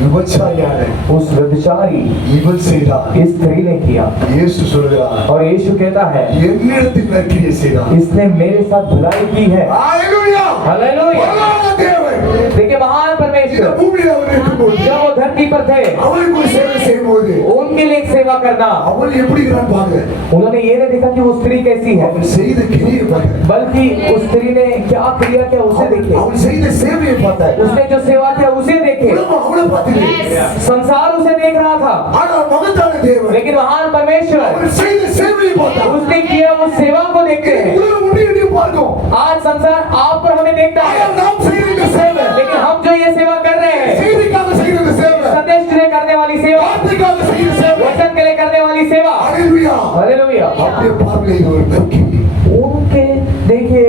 விபச்சாரியான उस व्यभिचारी இவள் செய்தார். इस स्त्री ने किया। இயேசு சொல்கிறார், और यीशु कहता है என்னிடத்தில் நற்கிரியை செய்தார். इसने मेरे साथ भलाई की है। அல்லேலூயா. हालेलुया। பரலோக தேவன் देखिए महान இந்த परमेश्वर பூமியில அவர் இருக்கும்போது जब वो धरती पर थे அவளுக்கு ஒரு சேவை செய்யும்போது उनके लिए एक सेवा करना, அவள் எப்படி இருக்கிறான் பாருங்க. उन्होंने ये नहीं देखा कि वो स्त्री कैसी है, அவள் செய்த கிரியை பாருங்க. बल्कि उस स्त्री ने क्या क्रिया किया उसे देखे, அவள் செய்த சேவையை பார்த்தார். उसने जो सेवा किया उसे देखे। உலகம் அவளை பார்த்துது. Yes. संसार उसे देख रहा था, ஆனால் மகத்தான தேவன் लेकिन महान परमेश्वर அவள் செய்த சேவையை பார்த்தார். उसने किया उस सेवा को देखते हैं। உலகம் உன்னை பார்க்கும். आज संसार आप पर हमें देखता है, ஆனால் நாம் செய்த இந்த சேவை लेकिन हम जो ये सेवा कर रहे हैं, செய்திக்காக செய்த இந்த சேவை संदेश के लिए करने वाली सेवा, வார்த்தைக்காக செய்த சேவை. वचन के लिए करने वाली सेवा, அல்லேலூயா. हालेलुया। அப்படியே பார்வையில் இது ஒரு நற்கிரி. उनके देखिए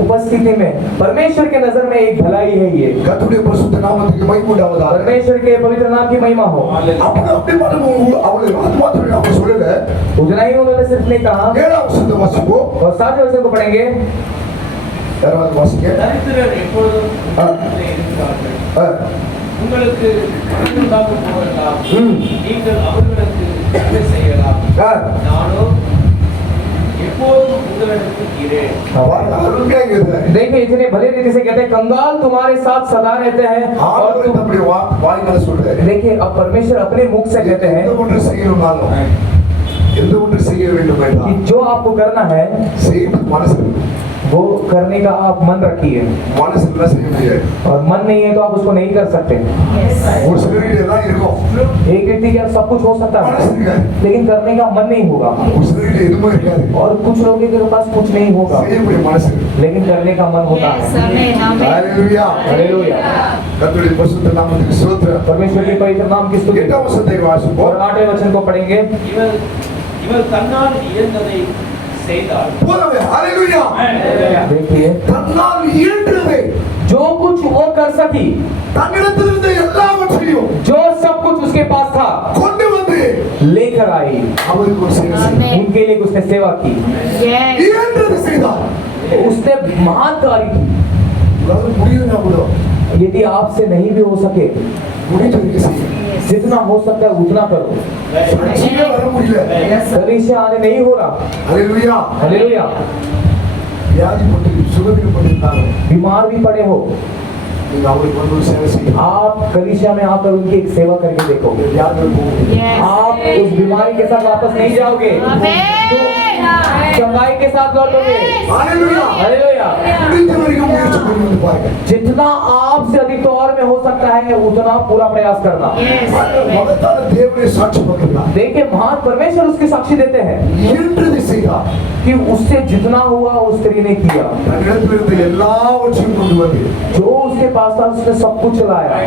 उपस्थिति में परमेश्वर के नजर में एक भलाई है ये। கர்த்தருடைய பரிசுத்த நாமத்துக்கு மகிமை உண்டாவதாக. परमेश्वर के पवित्र नाम की महिमा हो। அப்படி பண்ணும்போது அவளை அது மாத்திரம் அவங்க சொல்லல. उतना ही उन्होंने सिर्फ नहीं कहा। 7ஆம் வசனத்தை வாசிப்போம். और 7वें वचन को पढ़ेंगे। 7வது வாசிங்க. தரித்திரர் எப்பொழுதும் ஆ. இருக்கிறார்கள். ஆ. உங்களுக்கு உண்டாக போகலாம். ம். நீங்கள் அவர்களுக்கு நன்மை செய்யலாம். ஆ. நானோ எப்போதும் உங்களிடத்தில் இருக்கிறேன். பாருங்க, அருமையா இருக்குது. देखिए इतने भले रीति से कहते हैं कंगाल तुम्हारे साथ सदा रहते हैं। और ஆண்டவர் तुम நம்முடைய வாயினால சொல்றாரு. देखिए अब परमेश्वर अपने मुख से कहते हैं எந்த ஒன்று செய்யணும்னாலும் எந்த ஒன்று செய்ய வேண்டும் कि என்றால் जो आपको करना है செய்யணும் மனசு वो करने का आप मन रखिए, மனசு எல்லாம் செய்ய முடியாது. और मन नहीं है तो आप उसको नहीं कर सकते। ஒரு சிலருக்கு எல்லாம் இருக்கும். एक व्यक्ति के सब कुछ हो सकता மனசு है இருக்காது. लेकिन करने का मन नहीं होगा, ஒரு சிலருக்கு எதுவுமே இருக்காது. और कुछ लोगों के पास कुछ नहीं होगा செய்யக்கூடிய மனசு இருக்கு. लेकिन करने का मन होता Yes. है। Amen. Amen. ஹalleluya. हालेलुया। கர்த்தருடைய பரிசுத்த நாமத்துக்கு ஸ்தோத்திரம். परमेश्वर के पवित्र नाम की स्तुति। 8ஆம் வசனத்தை வாசிப்போம். और 8वें वचन को पढ़ेंगे। இவள் தன்னால் இயன்றதை செய்தாள். போதுமே. ஹalleluya. देखिए தன்னால் இயன்றதை जो कुछ वो कर सकी, தன்னிடத்தில் இருந்த எல்லாவற்றையும் जो सब कुछ उसके पास था கொண்டு வந்து लेकर आई, அவருக்கு ஒரு சேவை செய்தார். Amen. उनके लिए उसने सेवा की, Yes. இயன்றதை செய்தார். उसने महान कार्य की। உங்களால முடியும்னா கூட यदि आपसे नहीं भी हो सके முடிஞ்ச வரைக்கும் செய்யுங்க. जितना हो सकता है उतना करो। சர்ச்சையே வர முடியல. कभी से आने नहीं हो रहा। ஹalleluya. हालेलुया। வியாதிப்பட்டு சுகவீனப்பட்டிருந்தாலும் बीमार भी पड़े हो, நீங்க அவங்களுக்கு வந்து ஒரு சேவை செய்யணும். आप कलीसिया में आकर उनकी एक सेवा करके देखोगे। வியாதிகள் போகும். Yes. आप उस बीमारी के साथ वापस नहीं जाओगे, चंगाई के साथ लौटोगे। हालेलुया. हालेलुया। முடிஞ்ச வரைக்கும் முயற்சி பண்ணி வந்து பாருங்க. जितना आपसे अधिक तौर में हो सकता है उतना पूरा प्रयास करना। மகத்தான தேவனை சாட்சி பகர்ந்தார். देखिए महान परमेश्वर उसकी साक्षी देते हैं இயன்றது செய்தார். कि उससे जितना हुआ उस स्त्री ने किया, தன்னிடத்தில் இருந்த எல்லாவற்றையும் கொண்டு வந்து जो उसके पास था उसने सब कुछ लाया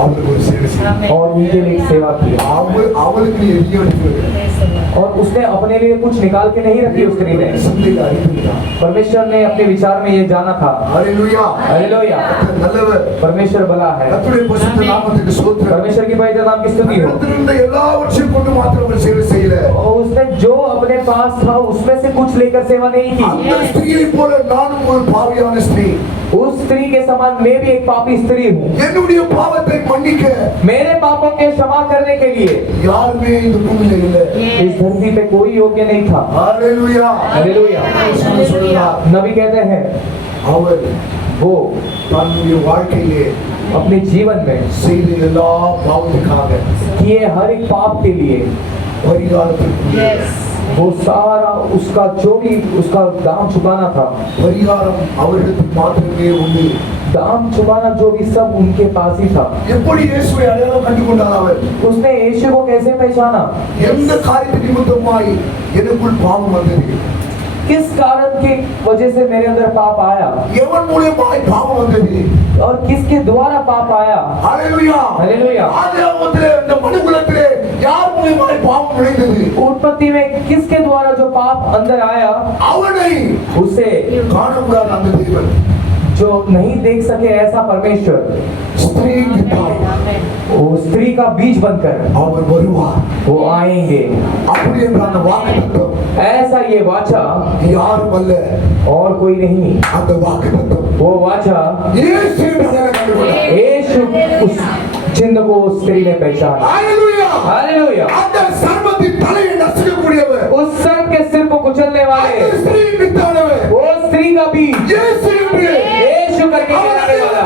அவருக்கு ஒரு சேவை செய்தார். और उनके लिए एक सेवा की। அவளுக்கு எதையும் எடுத்து और उसने अपने लिए कुछ निकाल के नहीं रखी उस स्त्री ने। சந்தையில் அறிவித்தார். परमेश्वर ने अपने विचार में ये जाना था। हालेलुया. हालेलुया। கர்த்தர் நல்லவர். परमेश्वर भला है। கர்த்தருடைய பரிசுத்த நாமத்துக்கு ஸ்தோத்திரம். परमेश्वर की पवित्र नाम की स्तुति हो। தன்னிடத்தில் இருந்த எல்லாவற்றையும் கொண்டு மாத்திரம் அவர் சேவை செய்யல. और उसने जो अपने पास था उसमें से कुछ लेकर सेवा नहीं அந்த की। ஸ்திரியை போல நானும் ஒரு பாவியான ஸ்திரீ. उस स्त्री के समान मैं भी एक पापी स्त्री हूँ। என்னுடைய பாவத்தை மன்னிக்க मेरे पापों के क्षमा करने के लिए யாருமே இந்த பூமியில இல்லை. इस धरती पे कोई योग्य नहीं था। हालेलुया. हालेलुया। சொல்லுகிறார். नबी कहते हैं அவர் वो தன்னுடைய வாழ்க்கையிலே अपने जीवन में செய்த எல்லா பாவத்துக்காக किए हर एक पाप के लिए பரிகாரத்திற்கு वो सारा उसका जो भी उसका दाम चुकाना था, பரிகாரம் அவர்களுக்கு மாத்திரமே உண்டு. दाम चुकाना जो भी सब उनके पास ही था। எப்படி இயேசுவை அடையாளம் கண்டுகொண்டார் அவர்? उसने यीशु को कैसे पहचाना? எந்த காரியத்தின் நிமித்தமாய் எனக்குள் பாவம் வந்தது? किस कारण की वजह से मेरे अंदर पाप आया எவன் மூலமாய் பாவம் வந்தது? और किसके द्वारा पाप आया? हालेलुया. हालेलुया। ஆதியாகமத்திலே இந்த மனுக்குலத்திலே யார் மூலமாய் பாவம் நுழைந்தது? उत्पत्ति में किसके द्वारा जो पाप अंदर आया, அவனை उसे காணக்கூடாத அந்த தேவன் जो नहीं देख सके ऐसा परमेश्वर ஸ்திரீ விட்டாய். वो स्त्री का बीज बनकर அவர் வருவார். वो आएंगे। அப்படி என்ற அந்த வாக்குத்தத்தம் ऐसा ये वाचा யாரும் அல்ல. और कोई नहीं, அந்த வாக்குத்தத்தம் वो वाचा இயேசு என்று அடையாளம் கண்டுகொண்டார். यीशु उस चिन्ह को उस स्त्री ने पहचाना। हालेलुया. हालेलुया। அந்த சர்வத்தின் தலையை நசுக்கக்கூடியவர், उस सर्प के सिर को कुचलने वाले அந்த ஸ்திரீ வித்தானவர் वो स्त्री का बीज இயேசு என்று यीशु करके कहलाने वाला,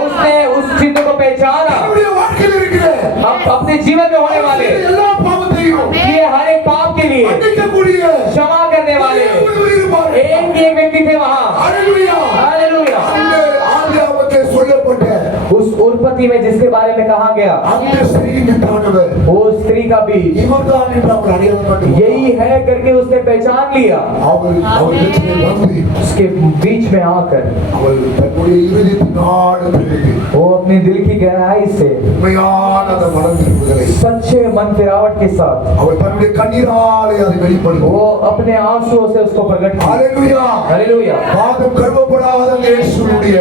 उसने उस चिन्ह को पहचाना। நம்முடைய வாழ்க்கையில் இருக்கிற हम अपने जीवन में होने वाले எல்லா பாவத்தையும் ये हर एक पाप के लिए மன்னிக்கக்கூடிய क्षमा करने वाले ஒருவர் இருப்பார். एक ही एक व्यक्ति थे वहाँ। हालेलुया. हालेलुया। அந்த ஆதியாகமத்திலே சொல்லப்பட்ட उस उत्पत्ति में जिसके बारे में कहा गया அந்த ஸ்திரீ வித்தானவர் वो स्त्री का बीज இவர்தான் என்று அவர் அடையாளம் கண்டுகொண்டார். यही है करके उसने पहचान लिया। அவரிடத்திலே வந்து उसके बीच में आकर அவர் தன்னுடைய இருதயத்தின் ஆழத்திலிருந்து वो अपने दिल की गहराई से உண்மையான அந்த மனம் திரும்புதலை सच्चे मन फिरावट के साथ அவர் தன்னுடைய கண்ணீராலே அதை வெளிப்படுத்தும். वो अपने आंसुओं से उसको प्रकट किया। हालेलुया. हालेलुया। பாதம் கழுவப்படாத அந்த இயேசுவுடைய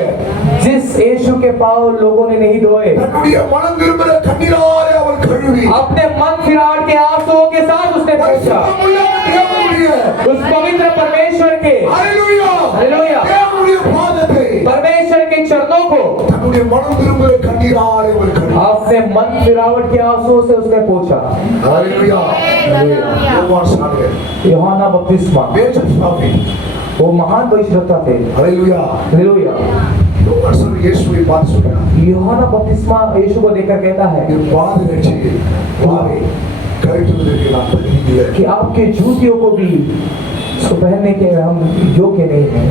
जिस यीशु के पांव लोगों ने नहीं धोए, தன்னுடைய மனம் திரும்புகிற கண்ணீராலே அவர் கழுவி अपने मन फिरावट के आंसुओं के साथ उसने पूछा பரிசுத்தமுள்ள தேவனுடைய उस पवित्र परमेश्वर के हालेलुया. हालेलुया। தேவனுடைய பாதத்தை परमेश्वर के चरणों को தன்னுடைய மனம் திரும்புகிற கண்ணீராலே அவர் கழுவி. अपने मन फिरावट के आंसुओं से उसने पूछा। हालेलुया. யோவான் சாட்சியர், यूहन्ना बपतिस्मा மேஜர் சாமி. वो महान बलिष्ठता थे। हालेलुया. हालेलुया। யோவான் சாட்சி இயேசுவை பார்த்து சொல்றார், यूहन्ना बपतिस्मा यीशु को देखकर कहता है என் பாத ரட்சியை பாவை கழட்டுவதற்கு நான் தகுதி இல்லை. कि आपके जूतियों को भी इसको पहनने के हम योग्य नहीं है,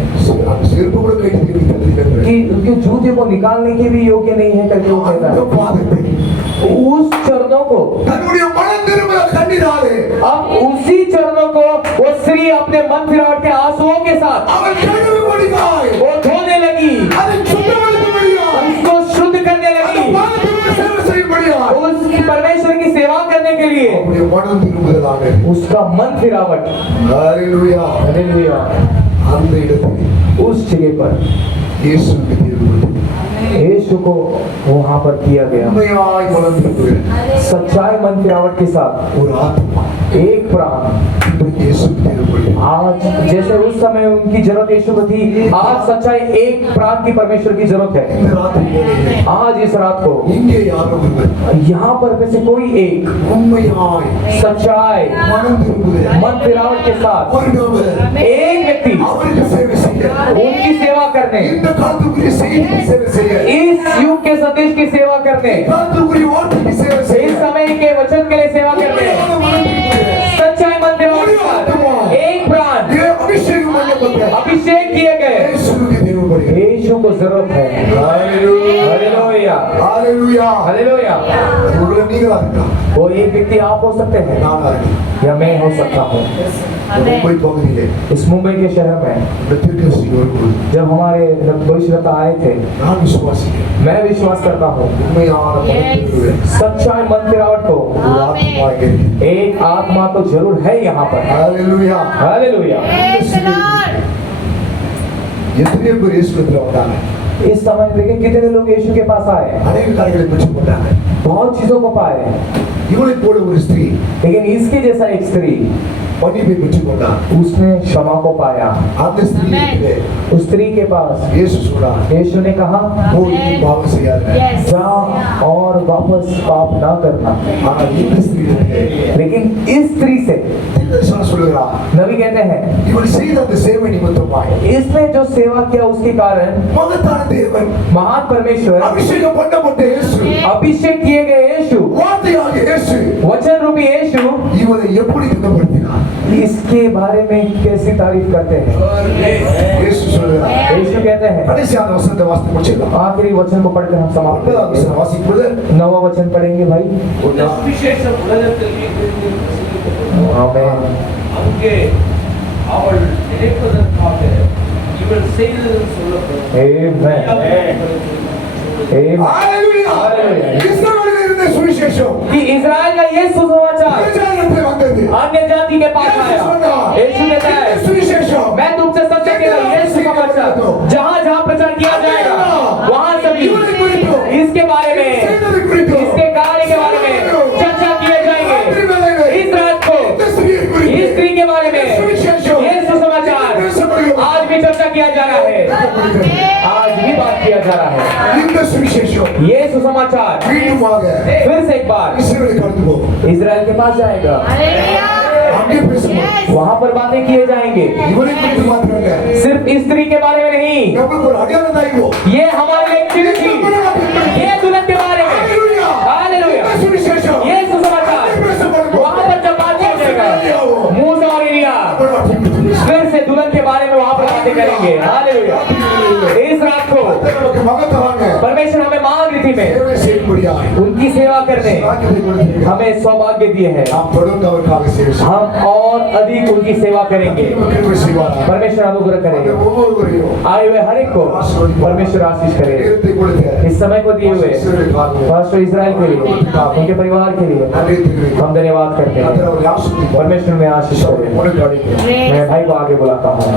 அந்த செருப்பு கூட கழட்டுவதற்கு தகுதி இல்லை. कि उनके जूतियों को निकालने के भी योग्य नहीं है करके वो कहता அந்த है। பாதத்தை उस चरणों को தன்னுடைய மனம் திரும்புகிற கண்ணீராலே अब उसी चरणों को वो स्त्री अपने मन फिरावट के आंसुओं के साथ அவர் கழுவும்படியாய் वो धोने लगी, அதை சுத்தப்படுத்தும்படியாய் उसको शुद्ध करने அந்த लगी, பாதத்தோடு சேவை செய்யும்படியாய் उसकी परमेश्वर की सेवा करने के लिए அவருடைய மனம் திரும்புதலாக उसका मन फिरावट। हालेलुया. हालेलुया। அந்த இடத்தில் उस जगह पर இயேசுவுக்கு தேவனுடைய यीशु को वहां पर किया गया। உண்மையாய் மனம் திரும்புகிற सच्चाई मन फिरावट के साथ ஒரு ஆத்மா एक प्राण இன்றைக்கு இயேசுவுக்கு தேவனுடைய आज जैसे उस समय उनकी जरूरत यीशु को थी, आज सच्चाई एक प्राण की परमेश्वर की जरूरत है। இந்த ராத்திரி வேளையிலே आज इस रात को இங்கே யாரோ ஒருவர் यहाँ पर में से कोई एक உண்மையாய் सच्चाई மனம் திரும்புகிற मन फिरावट के साथ ஒரு நபர் एक व्यक्ति அவருக்கு சேவை செய்ய उनकी सेवा करने, இந்த காலத்துக்குரிய செய்திக்கு சேவை செய்ய इस युग के संदेश की सेवा करने, காலத்துக்குரிய வார்த்தைக்கு சேவை செய்ய इस समय के वचन के लिए सेवा करने, सच्चाई मन फिरावट के साथ एक प्राण ये अभिषेक பண்ணப்பட்ட अभिषेक किए गए இயேசுவுக்கு தேவைப்படுகிறது यीशु को जरूरत है। हालेलुया ஹalleluya हालेलुया। உங்களை நீங்களா இருக்கா वो एक व्यक्ति आप हो सकते हैं நானா இருக்கேன் या मैं हो सकता हूँ। मुंबई பகுதியிலே इस मुंबई के शहर में இந்த தீர்க்கதரிசி ஒருவர் जब हमारे भविष्यवक्ता आए थे, நான் விசுவாசிக்கிறேன் मैं विश्वास करता हूँ உண்மையான மனதிற்கு सच्चाई मन फिरावट को ஒரு ஆத்மா இருக்கு एक आत्मा तो जरूर है यहाँ पर। ஹalleluya हालेलुया। எத்தனை பேர் இயேசுவிடத்தில் வந்தாங்க इस समय देखिए कितने लोग यीशु के पास आए, அநேக காரியங்களை பெற்றுக் கொண்டாங்க बहुत चीजों को पाए, இவளைப் போல ஒரு ஸ்திரீ लेकिन इसके जैसा एक स्त्री, மன்னிப்பை பெற்றுக் கொண்டார் उसने क्षमा को पाया। அந்த ஸ்திரீ उस स्त्री के पास இயேசு சொன்னார் यीशु ने कहा போய் நீ பாவம் செய்யாத जा और वापस पाप ना करना। ஆனால் இந்த ஸ்திரீ लेकिन इस स्त्री से தீர்க்கதரிசனம் சொல்லுகிறார் नबी कहते हैं இவள் செய்த அந்த சேவை நிமித்தமாய் इसने जो सेवा किया उसके कारण மகத்தான தேவன் महान परमेश्वर, அபிஷேகம் பண்ணப்பட்ட இயேசு अभिषेक किए गए यीशु, வார்த்தையாக இயேசு वचन रूपी यीशु, இவரை எப்படி கனப்படுத்தினார் इसके बारे में कैसी तारीफ करते हैं। இயேசு சொல்லுகிறார் यीशु कहते हैं, கடைசி அந்த வசனத்தை வாசித்து முடிச்சிடலாம் आखिरी वचन को पढ़कर हम समाप्त ஒன்பதாம் करेंगे। வசனம் வாசிக்கும்போது 9वां वचन पढ़ेंगे भाई। இந்த சுவிசேஷம் உலகத்தில் எங்கெங்கு பிரசங்கிக்கப்பட்டதோ, आमेन। அங்கே அவள் நினைப்பதற்காக இவள் செய்தது சொல்லப்படும். Amen. Amen। ஹalleluya இஸ்ரவேலில் இருந்த சுவிசேஷம் कि इज़राइल का ये सुसमाचार பிரச்சாரத்தில் வந்தது अन्य जाति के पास आया। यीशु कहता है, சுவிசேஷம் मैं तुमसे सच कहता हूं, ये सुसमाचार जहां जहां प्रचार किया जाएगा वहां सभी इसके बारे में, इसके कार्य के बारे में चर्चा किए जाएंगे। इस रात को इस स्त्री के बारे में ये सुसमाचार आज भी चर्चा किया जा रहा है, आज भी बात किया जा रहा है। இந்த சுவிசேஷம் ये सुसमाचार மீண்டுமாக फिर से एक बार இஸ்ரவேலுக்கு கடந்து போகும் इज़राइल के पास जाएगा, அங்கே பேசுவோம் वहां पर बातें किए जाएंगे। இவரை குறித்து மாத்திரமல்ல सिर्फ इस स्त्री के बारे में नहीं, நமக்கு ஒரு அடையாளம் தாய்வோ ये हमारे लिए एक चिन्ह थी, ये दुल्हन के बारे में। हालेलुया। சுவிசேஷம் ये सुसमाचार वहां पर जब बात किया जाएगा, मूसा और एलिया फिर से दुल्हन के बारे में वहां पर बातें करेंगे। हालेलुया। इस रात को நமக்கு மகத்தான परमेश्वर हमें महान रीति में சேவை செய்யும்படியாய் उनकी सेवा करने பாக்கியத்தை கொடுத்திருக்கிறார். हमें सौभाग्य दिए हैं। நாம் தொடர்ந்து அவருக்காக சேவை செய்வோம். हम और अधिक उनकी सेवा करेंगे। கிருபை செய்வாராக. परमेश्वर अनुग्रह அந்த करेगा। ஒவ்வொருவரையும் आए हुए हर एक को परमेश्वर आशीष करे। நேரத்தை கொடுத்த इस समय को दिए हुए இஸ்ரவேலுக்காக पास्टर इज़राइल के लिए, उनके परिवार के लिए நன்றி தெரிவிக்கிறேன். हम धन्यवाद करते हैं। கர்த்தர் அவரை ஆசீர்வதிப்பார். परमेश्वर में आशीष करे। உனக்கு அழைக்கிறேன். मैं भाई को आगे बुलाता हूँ।